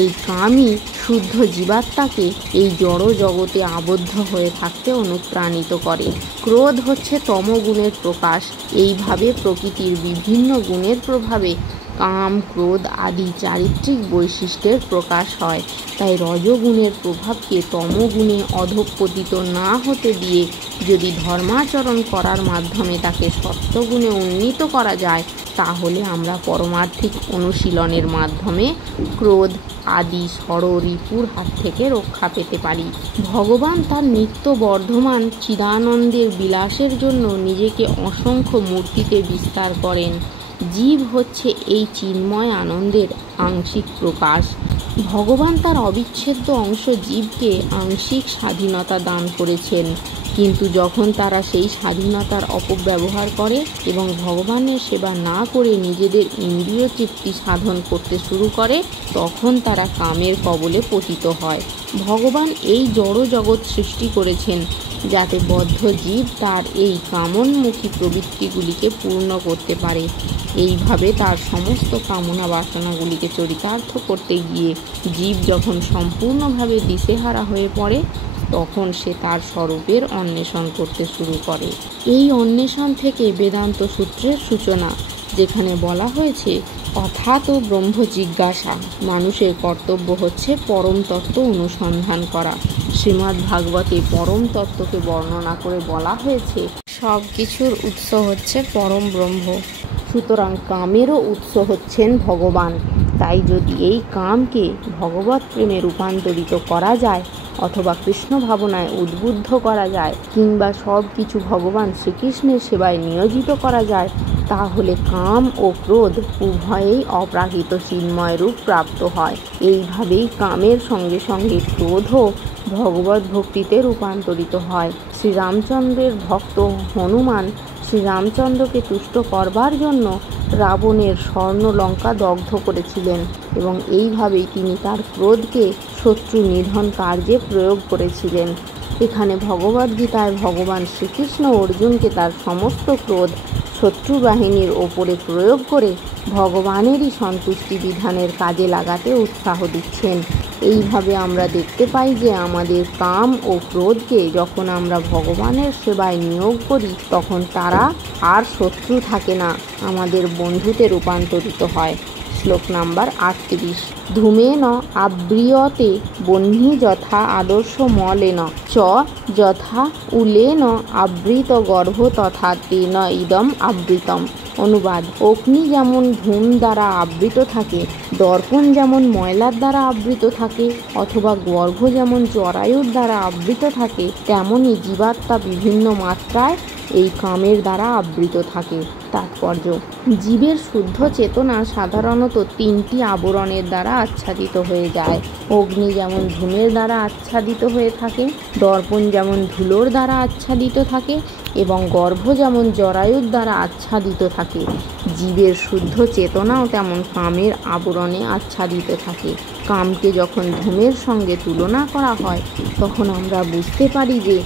এই কামই শুদ্ধ জীবাত্মাকে এই জড় জগতে আবদ্ধ হয়ে থাকতে অনুপ্রাণিত করে। ক্রোধ হচ্ছে তমগুণের প্রকাশ। এইভাবে প্রকৃতির বিভিন্ন গুণের প্রভাবে কাম, ক্রোধ আদি চারিত্রিক বৈশিষ্ট্যের প্রকাশ হয়। তাই রজগুণের প্রভাবকে তমগুণে অধঃপতিত না হতে দিয়ে যদি ধর্মাচরণ করার মাধ্যমে তাকে সত্যগুণে উন্নীত করা যায়, তাহলে আমরা পরমার্থিক অনুশীলনের মাধ্যমে ক্রোধ আদি ষড়রিপুর হাত থেকে রক্ষা পেতে পারি। ভগবান তার নিত্য বর্ধমান চিদানন্দের বিলাসের জন্য নিজেকে অসংখ্য মূর্তিতে বিস্তার করেন। জীব হচ্ছে এই চিন্ময় আনন্দের আংশিক প্রকাশ। ভগবান তার অবিচ্ছেদ্য অংশ জীবকে আংশিক স্বাধীনতা দান করেছেন, কিন্তু যখন তারা সেই স্বাধীনতার অপব্যবহার করে এবং ভগবানের সেবা না করে নিজেদের ইন্দ্রিয় তৃপ্তি সাধন করতে শুরু করে, তখন তারা কামের কবলে পতিত হয়। ভগবান এই জড় জগৎ সৃষ্টি করেছেন যাতে বদ্ধ জীব তার এই কামনমুখী প্রবৃত্তিগুলিকে পূর্ণ করতে পারে। এইভাবে তার সমস্ত কামনা বাসনাগুলিকে চরিতার্থ করতে গিয়ে জীব যখন সম্পূর্ণভাবে দিশেহারা হয়ে পড়ে, তখন সে তার স্বরূপের অন্বেষণ করতে শুরু করে। এই অন্বেষণ থেকে বেদান্ত সূত্রের সূচনা, যেখানে বলা হয়েছে অথাত ব্রহ্ম জিজ্ঞাসা। মানুষের কর্তব্য হচ্ছে পরম তত্ত্ব অনুসন্ধান করা। শ্রীমদ্ ভাগবতে পরম তত্ত্বকে বর্ণনা করে বলা হয়েছে সব কিছুর উৎস হচ্ছে পরম ব্রহ্ম। সুতরাং কামেরও উৎস হচ্ছেন ভগবান। তাই যদি এই কামকে ভগবৎ প্রেমে রূপান্তরিত করা যায় অথবা কৃষ্ণ ভাবনায় উদ্বুদ্ধ করা যায় কিংবা সব কিছু ভগবান শ্রীকৃষ্ণের সেবায় নিয়োজিত করা যায়, তাহলে কাম ও ক্রোধ উভয়েই অপ্রাকৃত চিন্ময় রূপ প্রাপ্ত হয়। এইভাবেই কামের সঙ্গে সঙ্গে ক্রোধও ভগবত ভক্তিতে রূপান্তরিত হয়। শ্রীরামচন্দ্রের ভক্ত হনুমান শ্রীরামচন্দ্রকে তুষ্ট করবার জন্য রাবণের স্বর্ণ লঙ্কা দগ্ধ করেছিলেন এবং এইভাবেই তিনি তার ক্রোধকে শত্রু নিধন কার্যে প্রয়োগ করেছিলেন। এখানে ভগবদ্গীতায় ভগবান শ্রীকৃষ্ণ অর্জুনকে তার সমস্ত ক্রোধ শত্রু বাহিনীর ওপরে প্রয়োগ করে ভগবানেরই সন্তুষ্টি বিধানের কাজে লাগাতে উৎসাহ দিচ্ছেন। এইভাবে আমরা দেখতে পাই যে আমাদের কাম ও ক্রোধকে যখন আমরা ভগবানের সেবায় নিয়োগ করি, তখন তারা আর শত্রু থাকে না, আমাদের বন্ধুতে রূপান্তরিত হয়। শ্লোক নাম্বার 38। ধূমেন আব্রিয়তে বহ্নি যথা আদর্শ মলেন চ যথা উলেন আবৃত গর্ভ তথা তেন ইদম আবৃতম। অনুবাদ: অগ্নি যেমন ধূম দ্বারা আবৃত থাকে, দর্পণ যেমন ময়লার দ্বারা আবৃত থাকে, অথবা গর্ভ যেমন জরায়ুর দ্বারা আবৃত থাকে, তেমনি জীবাত্মা বিভিন্ন মাত্রায় এই কামের দ্বারা আবৃত থাকে। তাৎপর্য: জীবের শুদ্ধ চেতনা সাধারণত তিনটি আবরণের দ্বারা আচ্ছাদিত হয়ে যায়। অগ্নি যেমন ধূমের দ্বারা আচ্ছাদিত হয়ে থাকে, দর্পণ যেমন ধুলোর দ্বারা আচ্ছাদিত থাকে এবং গর্ভ যেমন জরায়ুর দ্বারা আচ্ছাদিত থাকে। জীবের শুদ্ধ চেতনাও তেমন কামের আবরণে আচ্ছাদিত থাকে। কামকে যখন ধূমের সঙ্গে তুলনা করা হয়, তখন আমরা বুঝতে পারি যে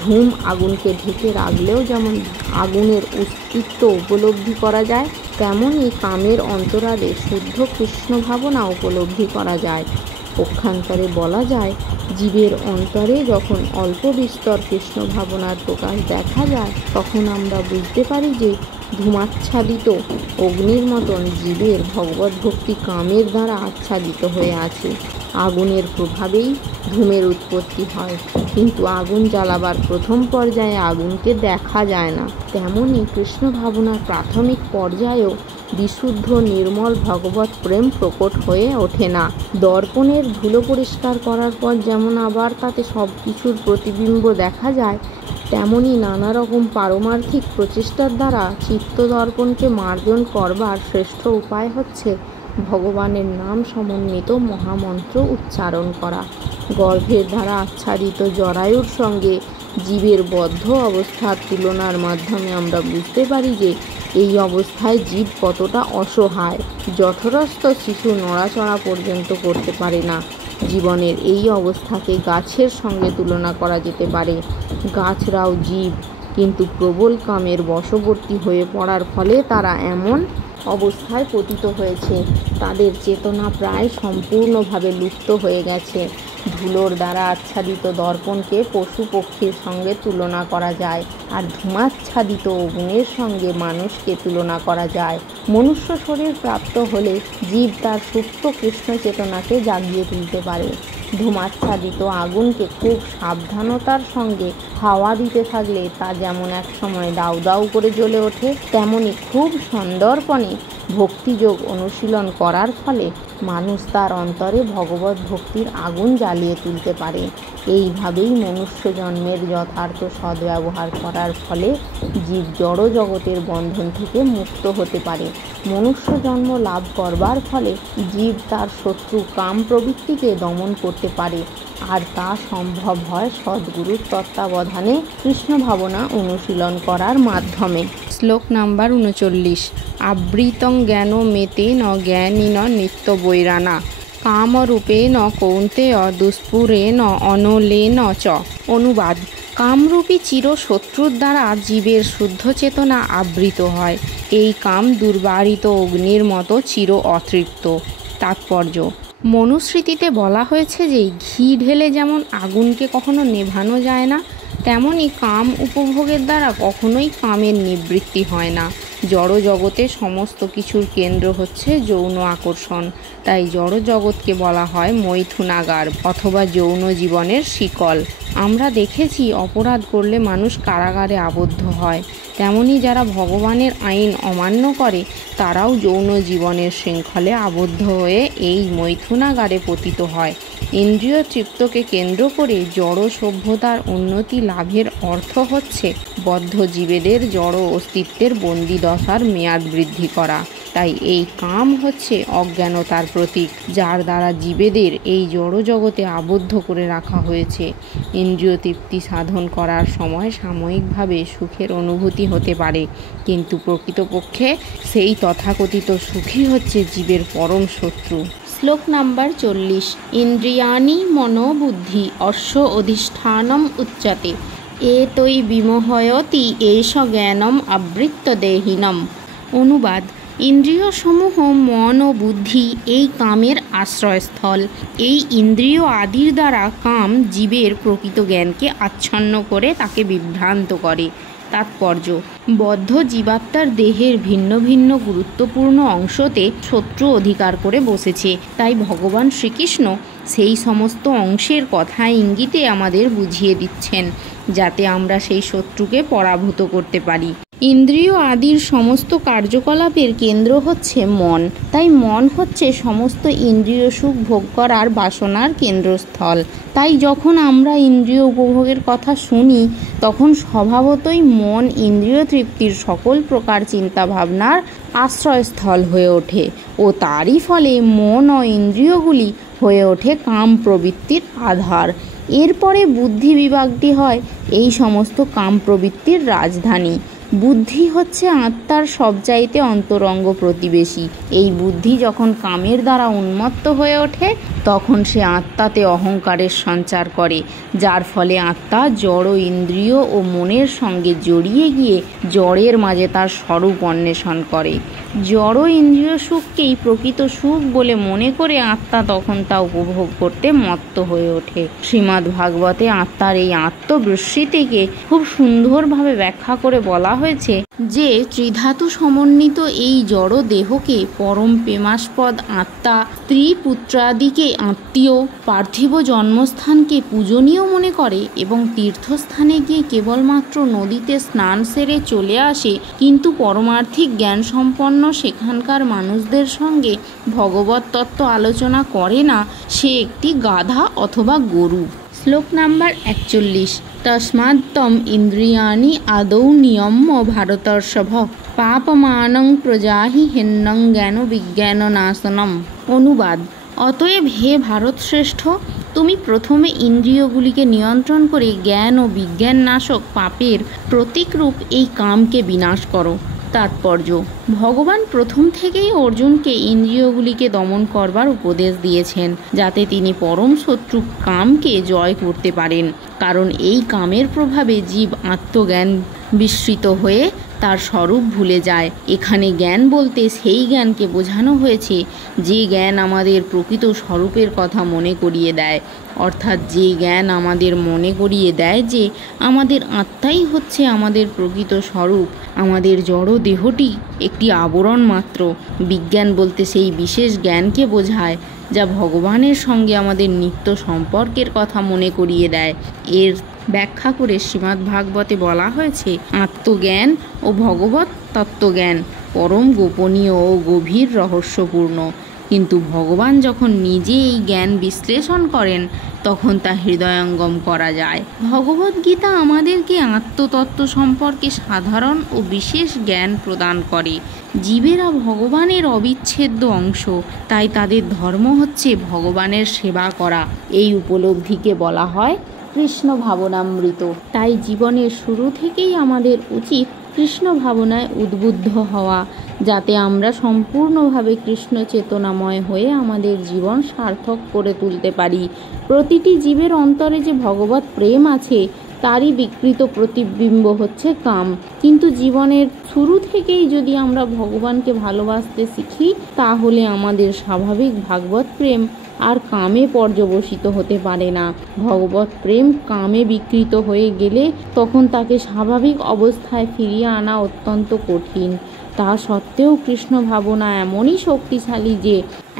ধূম আগুনকে ঢেকে রাখলেও যেমন আগুনের অস্তিত্ব উপলব্ধি করা যায়, তেমনই কামের অন্তরালে শুদ্ধ কৃষ্ণ ভাবনা উপলব্ধি করা যায়। পক্ষান্তরে বলা যায়, জীবের অন্তরে যখন অল্প বিস্তর কৃষ্ণ ভাবনার প্রকাশ দেখা যায়, তখন আমরা বুঝতে পারি যে ধূমাচ্ছাদিত অগ্নির মতন জীবের ভগবত ভক্তি কামের দ্বারা আচ্ছাদিত হয়ে আছে। আগুনের প্রভাবেই ধূমের উৎপত্তি হয়, কিন্তু আগুন জ্বালাবার প্রথম পর্যায়ে আগুনকে দেখা যায় না। তেমনি কৃষ্ণ ভাবনার প্রাথমিক পর্যায়েও বিশুদ্ধ নির্মল ভগবত প্রেম প্রকট হয়ে ওঠে না। দর্পণের ধুলো পরিষ্কার করার পর যেমন আবার তাতে সব কিছুর প্রতিবিম্ব দেখা যায়, তেমনি নানা রকম পারমার্থিক প্রচেষ্টার দ্বারা চিত্ত দর্পণকে মার্জন করবার শ্রেষ্ঠ উপায় হচ্ছে ভগবানের নাম সমন্বিত মহামন্ত্র উচ্চারণ করা। গর্ভের দ্বারা আচ্ছাদিত জরায়ুর সঙ্গে জীবের বদ্ধ অবস্থার তুলনার মাধ্যমে আমরা বুঝতে পারি যে এই অবস্থায় জীব কতটা অসহায়। জঠরস্থ শিশু নড়াচড়া পর্যন্ত করতে পারে না। জীবনের এই অবস্থাকে গাছের সঙ্গে তুলনা করা যেতে পারে। গাছরাও জীব, কিন্তু প্রবল কামের বশবর্তী হয়ে পড়ার ফলে তারা এমন অবস্থায় পতিত হয়েছে, তাদের চেতনা প্রায় সম্পূর্ণভাবে লুপ্ত হয়ে গেছে। ধুলোর দ্বারা আচ্ছাদিত দর্পণকে পশু পক্ষীর সঙ্গে তুলনা করা যায়, আর ধূমাচ্ছাদিত অগ্নির সঙ্গে মানুষকে তুলনা করা যায়। মনুষ্য শরীর প্রাপ্ত হলে জীব তার সুপ্ত কৃষ্ণ চেতনাকে জাগিয়ে তুলতে পারে। ধূমাচ্ছাদিত আগুনকে খুব সাবধানতার সঙ্গে হাওয়া দিতে থাকলে তা যেমন এক সময় দাউ দাউ করে জ্বলে ওঠে, তেমনি খুব সন্দর্পণে ভক্তিযোগ অনুশীলন করার ফলে মানুষ তার অন্তরে ভগবত ভক্তির আগুন জ্বালিয়ে তুলতে পারে। এইভাবেই মনুষ্য জন্মের যথার্থ সদ্ব্যবহার করার ফলে জীব জড় জগতের বন্ধন থেকে মুক্ত হতে পারে। মনুষ্য জন্ম লাভ করবার ফলে জীব তার শত্রু কাম প্রবৃত্তিকে দমন করতে পারে, আর তা সম্ভব হয় সদ্গুরুর তত্ত্বাবধানে কৃষ্ণ ভাবনা অনুশীলন করার মাধ্যমে। শ্লোক নাম্বার 39। আবৃতং জ্ঞান মেতে ন জ্ঞানীন নিত্য বৈরানা কামরূপেণ কৌন্তেয় দুষ্পুরেণ অনলেন চ। অনুবাদ: কামরূপী চির শত্রুর দ্বারা জীবের শুদ্ধ চেতনা আবৃত হয়। এই কাম দুর্বারিত অগ্নির মতো চির অতৃপ্ত। তাৎপর্য: মনুস্মৃতিতে বলা হয়েছে যে ঘি ঢেলে যেমন আগুনকে কখনো নেভানো যায় না, তেমনি কাম উপভোগের দ্বারা কখনোই কামের নিবৃত্তি হয় না। জড় জগতে সমস্ত কিছুর কেন্দ্র হচ্ছে যৌন আকর্ষণ। তাই জড় জগৎকে বলা হয় মৈথুনাগার অথবা যৌন জীবনের শিকল। আমরা দেখেছি অপরাধ করলে মানুষ কারাগারে আবদ্ধ হয়, তেমনি যারা ভগবানের আইন অমান্য করে তারাও যৌন জীবনের শৃঙ্খলে আবদ্ধ হয়ে এই মৈথুনাগারে পতিত হয়। ইন্দ্রিয় তৃপ্তকে কেন্দ্র করে জড় সভ্যতার উন্নতি লাভের অর্থ হচ্ছে বদ্ধ জীবেদের জড় অস্তিত্বের বন্দি দশার মেয়াদ বৃদ্ধি করা। তাই এই কাম হচ্ছে অজ্ঞানতার প্রতীক, যার দ্বারা জীবেদের এই জড় জগতে আবদ্ধ করে রাখা হয়েছে। ইন্দ্রিয় তৃপ্তি সাধন করার সময় সাময়িকভাবে সুখের অনুভূতি হতে পারে, কিন্তু প্রকৃতপক্ষে সেই তথাকথিত সুখই হচ্ছে জীবের পরম শত্রু। শ্লোক নাম্বার 40। ইন্দ্রিয়াণি মনোবুদ্ধি অশ্ব অধিষ্ঠানম উচ্যতে এতৈ বিমোহয়তি এষ জ্ঞানম আবৃত্ত দেহিনম। অনুবাদ: ইন্দ্রিয়সমূহ মন ও বুদ্ধি এই কামের আশ্রয়স্থল। এই ইন্দ্রিয় আদির দ্বারা কাম জীবের প্রকৃত জ্ঞানকে আচ্ছন্ন করে তাকে বিভ্রান্ত করে। তাৎপর্য: বদ্ধ জীবাত্মার দেহের ভিন্ন ভিন্ন গুরুত্বপূর্ণ অংশতে শত্রু অধিকার করে বসেছে। তাই ভগবান শ্রীকৃষ্ণ সেই সমস্ত অংশের কথা ইঙ্গিতে আমাদের বুঝিয়ে দিচ্ছেন, যাতে আমরা সেই শত্রুকে পরাভূত করতে পারি। ইন্দ্রিয় আদির সমস্ত কার্যকলাপের কেন্দ্র হচ্ছে মন। তাই মন হচ্ছে সমস্ত ইন্দ্রিয় সুখ ভোগ করার বাসনার কেন্দ্রস্থল। তাই যখন আমরা ইন্দ্রিয় উপভোগের কথা শুনি, তখন স্বভাবতই মন ইন্দ্রিয় তৃপ্তির সকল প্রকার চিন্তাভাবনার আশ্রয়স্থল হয়ে ওঠে ও তারই ফলে মন ও ইন্দ্রিয়গুলি হয়ে ওঠে কাম প্রবৃত্তির আধার। এরপরে বুদ্ধি বিভাগটি হয় এই সমস্ত কাম প্রবৃত্তির রাজধানী। বুদ্ধি হচ্ছে আত্মার সবচাইতে অন্তরঙ্গ প্রতিবেশী। এই বুদ্ধি যখন কামের দ্বারা উন্মত্ত হয়ে ওঠে, তখন সে আত্মাতে অহংকারের সঞ্চার করে, যার ফলে আত্মা জড় ইন্দ্রিয় ও মনের সঙ্গে জড়িয়ে গিয়ে জড়ের মাঝে তার স্বরূপ অন্বেষণ করে। জড় ইন্দ্রিয় সুখকেই প্রকৃত সুখ বলে মনে করে আত্মা তখন তা উপভোগ করতে মত্ত হয়ে ওঠে। শ্রীমদ্ ভাগবতে আত্মার এই আত্মবিস্মৃতিকে খুব সুন্দরভাবে ব্যাখ্যা করে বলা হয়েছে যে ত্রিধাতু সমন্বিত এই জড় দেহকে পরম প্রেমাস্পদ আত্মা স্ত্রী পুত্রাদিকে আত্মীয়, পার্থিব জন্মস্থানকে পূজনীয় মনে করে এবং তীর্থস্থানে গিয়ে কেবলমাত্র নদীতে স্নান সেরে চলে আসে, কিন্তু পরমার্থিক জ্ঞান সম্পন্ন সেখানকার মানুষদের সঙ্গে ভগবত তত্ত্ব আলোচনা করে না, সে একটি গাধা অথবা গরু। শ্লোক নাম্বার 41। তস্মাত্তম ইন্দ্রিয়াণি আদৌ নিয়ম্য ভারতর্ষভ পাপমানং প্রজাহি হেন্নং জ্ঞান বিজ্ঞান নাশনম। অনুবাদ: অতএব হে ভারত শ্রেষ্ঠ, তুমি প্রথমে ইন্দ্রিয়গুলিকে নিয়ন্ত্রণ করে জ্ঞান ও বিজ্ঞান নাশক পাপের প্রতীকরূপ এই কামকে বিনাশ করো। তাৎপর্য: ভগবান প্রথম থেকেই অর্জুনকে ইন্দ্রিয়গুলিকে দমন করবার উপদেশ দিয়েছেন, যাতে তিনি পরম শত্রু কামকে জয় করতে পারেন। কারণ এই কামের প্রভাবে জীব আত্মজ্ঞান বিস্মৃত হয়ে তার স্বরূপ ভুলে যায়। এখানে জ্ঞান বলতে সেই জ্ঞানকে বোঝানো হয়েছে যে জ্ঞান আমাদের প্রকৃত স্বরূপের কথা মনে করিয়ে দেয়, অর্থাৎ যে জ্ঞান আমাদের মনে করিয়ে দেয় যে আমাদের আত্মাই হচ্ছে আমাদের প্রকৃত স্বরূপ, আমাদের জড় দেহটি একটি আবরণ মাত্র। বিজ্ঞান বলতে সেই বিশেষ জ্ঞানকে বোঝায় যা ভগবানের সঙ্গে আমাদের নিত্য সম্পর্কের কথা মনে করিয়ে দেয়। এর ব্যাখ্যা করে শ্রীমদ্ ভাগবতে বলা হয়েছে, আত্মজ্ঞান ও ভগবত তত্ত্বজ্ঞান পরম গোপনীয় ও গভীর রহস্যপূর্ণ, কিন্তু ভগবান যখন নিজে এই জ্ঞান বিশ্লেষণ করেন তখন তা হৃদয়ঙ্গম করা যায়। ভগবদ্গীতা আমাদেরকে আত্মতত্ত্ব সম্পর্কে সাধারণ ও বিশেষ জ্ঞান প্রদান করে। জীবেরা ভগবানের অবিচ্ছেদ্য অংশ, তাই তাদের ধর্ম হচ্ছে ভগবানের সেবা করা। এই উপলব্ধিকে বলা হয় কৃষ্ণ ভাবনামৃত। তাই জীবনের শুরু থেকেই আমাদের উচিত কৃষ্ণ ভাবনায় উদ্বুদ্ধ হওয়া, যাতে আমরা সম্পূর্ণভাবে কৃষ্ণ চেতনাময় হয়ে আমাদের জীবন সার্থক করে তুলতে পারি। প্রতিটি জীবের অন্তরে যে ভগবত প্রেম আছে, তারই বিকৃত প্রতিবিম্ব হচ্ছে কাম। কিন্তু জীবনের শুরু থেকেই যদি আমরা ভগবানকে ভালোবাসতে শিখি, তাহলে আমাদের স্বাভাবিক ভাগবত প্রেম আর কামে পর্যবসিত হতে পারে না। ভগবত প্রেম কামে বিকৃত হয়ে গেলে তখন তাকে স্বাভাবিক অবস্থায় ফিরিয়ে আনা অত্যন্ত কঠিন। তা সত্ত্বেও কৃষ্ণ ভাবনা এমনই শক্তিশালী যে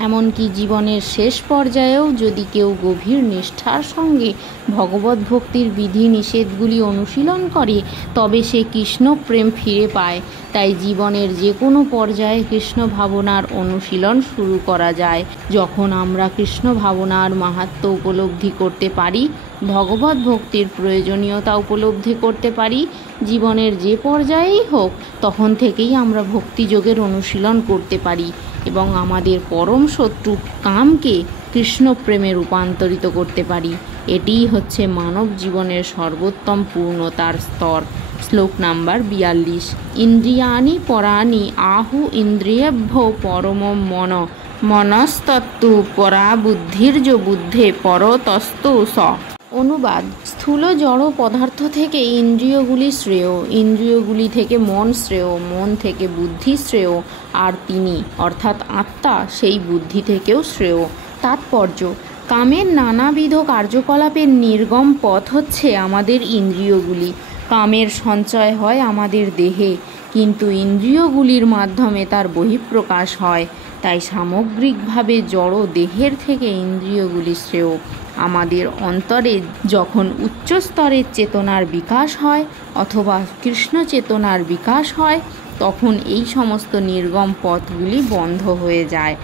এমনকি জীবনের শেষ পর্যায়েও যদি কেউ গভীর নিষ্ঠার সঙ্গে ভগবত ভক্তির বিধি নিষেধগুলি অনুশীলন করে, তবে সে কৃষ্ণ প্রেম ফিরে পায়। তাই জীবনের যে কোনো পর্যায়ে কৃষ্ণ ভাবনার অনুশীলন শুরু করা যায়। যখন আমরা কৃষ্ণ ভাবনার মাহাত্ম্য উপলব্ধি করতে পারি, ভগবত ভক্তির প্রয়োজনীয়তা উপলব্ধি করতে পারি, জীবনের যে পর্যায়েই হোক, তখন থেকেই আমরা ভক্তিযোগের অনুশীলন করতে পারি এবং আমাদের পরম শত্রু কামকে কৃষ্ণ প্রেমে রূপান্তরিত করতে পারি। এটিই হচ্ছে মানব জীবনের সর্বোত্তম পূর্ণতার স্তর। শ্লোক নাম্বার 42। ইন্দ্রিয়াণি পরাণি আহু ইন্দ্রিয়েভ্য পরমম মন মনস্তত্তু পরা বুদ্ধির্য বুদ্ধে পরতস্তু স। অনুবাদ: স্থূল জড় পদার্থ থেকে ইন্দ্রিয়গুলি শ্রেয়, ইন্দ্রিয়গুলি থেকে মন শ্রেয়, মন থেকে বুদ্ধি শ্রেয়, আর তিনি অর্থাৎ আত্মা সেই বুদ্ধি থেকেও শ্রেয়। তাৎপর্য: কামের নানাবিধ কার্যকলাপের নির্গম পথ হচ্ছে আমাদের ইন্দ্রিয়গুলি। কামের সঞ্চয় হয় আমাদের দেহে, কিন্তু ইন্দ্রিয়গুলির মাধ্যমে তার বহিঃপ্রকাশ হয়। তাই সামগ্রিকভাবে জড় দেহের থেকে ইন্দ্রিয়গুলি শ্রেয়। আমাদের অন্তরে যখন উচ্চ স্তরের চেতনার বিকাশ হয় অথবা কৃষ্ণ চেতনার বিকাশ হয়, তখন এই সমস্ত নির্গম পথগুলি বন্ধ হয়ে যায়।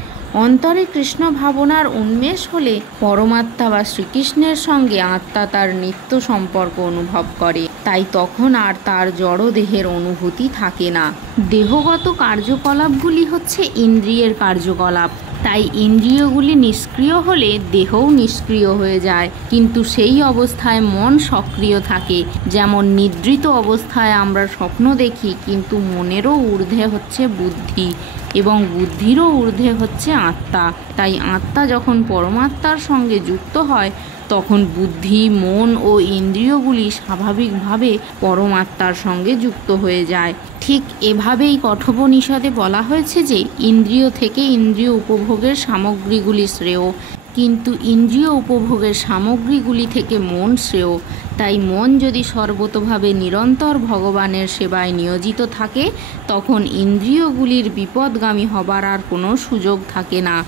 অন্তরে কৃষ্ণ ভাবনার উন্মেষ হলে পরমাত্মা বা শ্রীকৃষ্ণের সঙ্গে আত্মা তার নিত্য সম্পর্ক অনুভব করে। তাই তখন আর তার জড় দেহের অনুভূতি থাকে না। দেহগত কার্যকলাপগুলি হচ্ছে ইন্দ্রিয়ের কার্যকলাপ। তাই ইন্দ্রিয়গুলি নিষ্ক্রিয় হলে দেহও নিষ্ক্রিয় হয়ে যায়, কিন্তু সেই অবস্থায় মন সক্রিয় থাকে। যেমন নিদ্রিত অবস্থায় আমরা স্বপ্ন দেখি, কিন্তু মনেরও ঊর্ধ্বে হচ্ছে বুদ্ধি এবং বুদ্ধিরও ঊর্ধ্বে হচ্ছে আত্মা। তাই আত্মা যখন পরমাত্মার সঙ্গে যুক্ত হয়, তখন বুদ্ধি, মন ও ইন্দ্রিয়গুলি স্বাভাবিকভাবে পরমাত্মার সঙ্গে যুক্ত হয়ে যায়। ঠিক এভাবেই কঠোপনিষদে বলা হয়েছে যে ইন্দ্রিয় থেকে ইন্দ্রিয় উপভোগের সামগ্রীগুলি শ্রেয়, কিন্তু ইন্দ্রিয় উপভোগের সামগ্রীগুলি থেকে মন শ্রেয়। তাই মন যদি সর্বতোভাবে নিরন্তর ভগবানের সেবায় নিয়োজিত থাকে, তখন ইন্দ্রিয়গুলির বিপদগামী হবার আর কোনো সুযোগ থাকে না।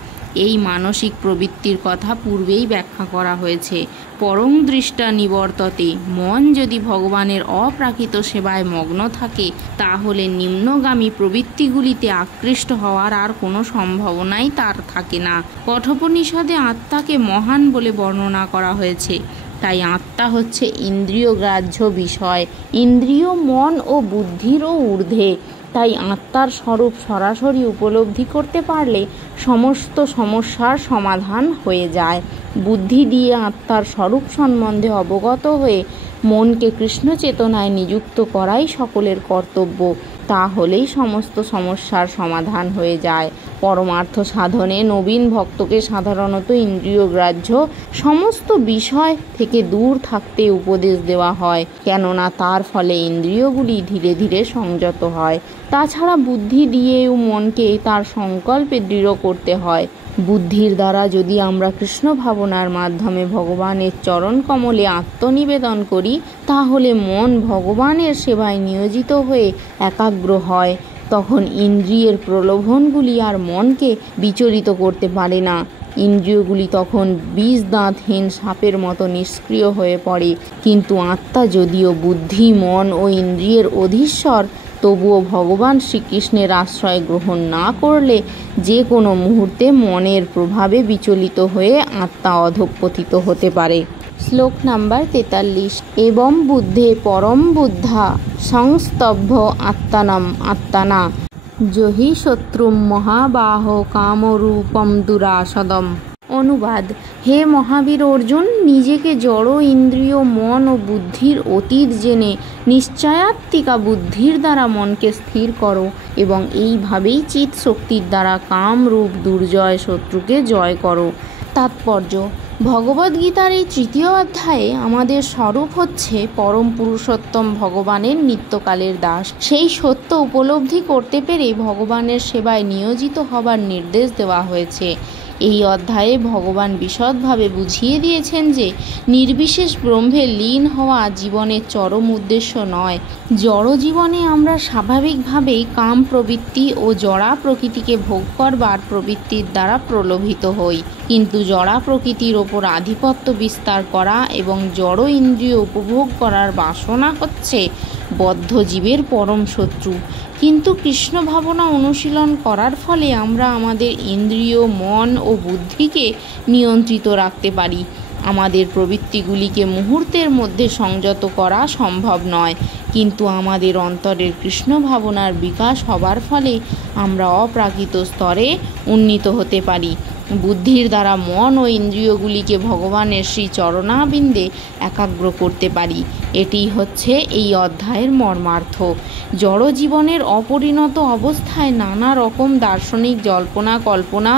এই মানসিক প্রবৃত্তির কথা পূর্বেই ব্যাখ্যা করা হয়েছে। পরং দৃষ্টা নিবর্ততে, মন যদি ভগবানের অপ্রাকৃত সেবায় মগ্ন থাকে, তাহলে নিম্নগামী প্রবৃত্তিগুলিতে আকৃষ্ট হওয়ার আর কোনো সম্ভাবনাই তার থাকে না। কঠোপনিষদে আত্মাকে মহান বলে বর্ণনা করা হয়েছে। তাই আত্মা হচ্ছে ইন্দ্রিয় গ্রাহ্য বিষয়, ইন্দ্রিয়, মন ও বুদ্ধিরও ঊর্ধ্বে। তাই আত্মার স্বরূপ সরাসরি উপলব্ধি করতে পারলে সমস্ত সমস্যার সমাধান হয়ে যায়। বুদ্ধি দিয়ে আত্মার স্বরূপ সম্বন্ধে অবগত হয়ে মনকে কৃষ্ণ চেতনায় নিযুক্ত করাই সকলের কর্তব্য। তাহলেই সমস্ত সমস্যার সমাধান হয়ে যায়। পরমার্থ সাধনে নবীন ভক্তকে সাধারণত ইন্দ্রিয়গ্রাহ্য সমস্ত বিষয় থেকে দূর থাকতে উপদেশ দেওয়া হয়, কেননা তার ফলে ইন্দ্রিয়গুলি ধীরে ধীরে সংযত হয়। তাছাড়া বুদ্ধি দিয়েও মনকে তার সংকল্পে দৃঢ় করতে হয়। বুদ্ধির দ্বারা যদি আমরা কৃষ্ণ ভাবনার মাধ্যমে ভগবানের চরণ কমলে আত্মনিবেদন করি, তাহলে মন ভগবানের সেবায় নিয়োজিত হয়ে একাগ্র হয়। তখন ইন্দ্রিয়ের প্রলোভনগুলি আর মনকে বিচলিত করতে পারে না। ইন্দ্রিয়গুলি তখন বিষ দাঁতহীন সাপের মতো নিষ্ক্রিয় হয়ে পড়ে। কিন্তু আত্মা যদিও বুদ্ধি, মন ও ইন্দ্রিয়ের অধীশ্বর, তবুও ভগবান শ্রীকৃষ্ণের আশ্রয় গ্রহণ না করলে যে কোনো মুহূর্তে মনের প্রভাবে বিচলিত হয়ে আত্মা অধঃপতিত হতে পারে। শ্লোক নাম্বার 43। এবং বুদ্ধে পরম বুদ্ধা সংস্তভ্য আত্মানা জহি শত্রুম মহাবাহ কামরূপম দুরাসদম। অনুবাদ: হে মহাবীর অর্জুন, নিজেকে জড় ইন্দ্রিয়, মন ও বুদ্ধির অতীত জেনে নিশ্চয়াত্মিকা বুদ্ধির দ্বারা মনকে স্থির করো এবং এইভাবেই চিৎ শক্তির দ্বারা কামরূপ দুর্জয় শত্রুকে জয় করো। তাৎপর্য: ভগবদ্গীতার এই তৃতীয় অধ্যায়ে আমাদের স্বরূপ হচ্ছে পরম পুরুষোত্তম ভগবানের নিত্যকালের দাস। সেই সত্য উপলব্ধি করতে পেরে ভগবানের সেবায় নিয়োজিত হবার নির্দেশ দেওয়া হয়েছে। এই অধ্যায়ে ভগবান বিশদভাবে বুঝিয়ে দিয়েছেন যে নির্বিশেষ ব্রহ্মে লীন হওয়া জীবনের চরম উদ্দেশ্য নয়। জড় জীবনে আমরা স্বাভাবিকভাবেই কাম প্রবৃত্তি ও জড়া প্রকৃতিকে ভোগ করবার প্রবৃত্তির দ্বারা প্রলোভিত হই, কিন্তু জড়া প্রকৃতির ওপর আধিপত্য বিস্তার করা এবং জড় ইন্দ্রিয় উপভোগ করার বাসনা হচ্ছে বদ্ধ জীবের পরম শত্রু। কিন্তু কৃষ্ণ ভাবনা অনুশীলন করার ফলে আমরা আমাদের ইন্দ্রিয়, মন ও বুদ্ধিকে নিয়ন্ত্রিত রাখতে পারি। আমাদের প্রবৃত্তিগুলিকে মুহূর্তের মধ্যে সংযত করা সম্ভব নয়, কিন্তু আমাদের অন্তরের কৃষ্ণ ভাবনার বিকাশ হবার ফলে আমরা অপ্রাকৃত স্তরে উন্নীত হতে পারি। বুদ্ধির দ্বারা মন ও ইন্দ্রিয়গুলিকে ভগবানের শ্রী চরণাবিন্দে একাগ্র করতে পারি। এটি হচ্ছে এই অধ্যায়ের মর্মার্থ। জড় জীবনের অপরিণত অবস্থায় নানা রকম দার্শনিক জল্পনা কল্পনা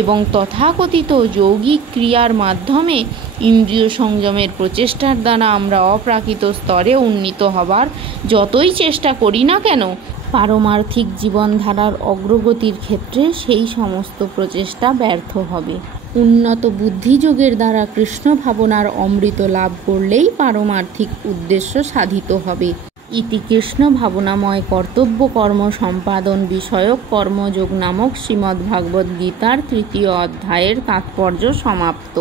এবং তথাকথিত যৌগিক ক্রিয়ার মাধ্যমে ইন্দ্রিয় সংযমের প্রচেষ্টার দ্বারা আমরা অপ্রাকৃত স্তরে উন্নীত হবার যতই চেষ্টা করি না কেন, পারমার্থিক জীবনধারার অগ্রগতির ক্ষেত্রে সেই সমস্ত প্রচেষ্টা ব্যর্থ হবে। উন্নত বুদ্ধিযোগের দ্বারা কৃষ্ণ ভাবনার অমৃত লাভ করলেই পারমার্থিক উদ্দেশ্য সাধিত হবে। ইতি কৃষ্ণ ভাবনাময় কর্তব্য কর্ম সম্পাদন বিষয়ক কর্মযোগ নামক শ্রীমদ্ভাগবত গীতার 3য় অধ্যায়ের তাৎপর্য সমাপ্ত।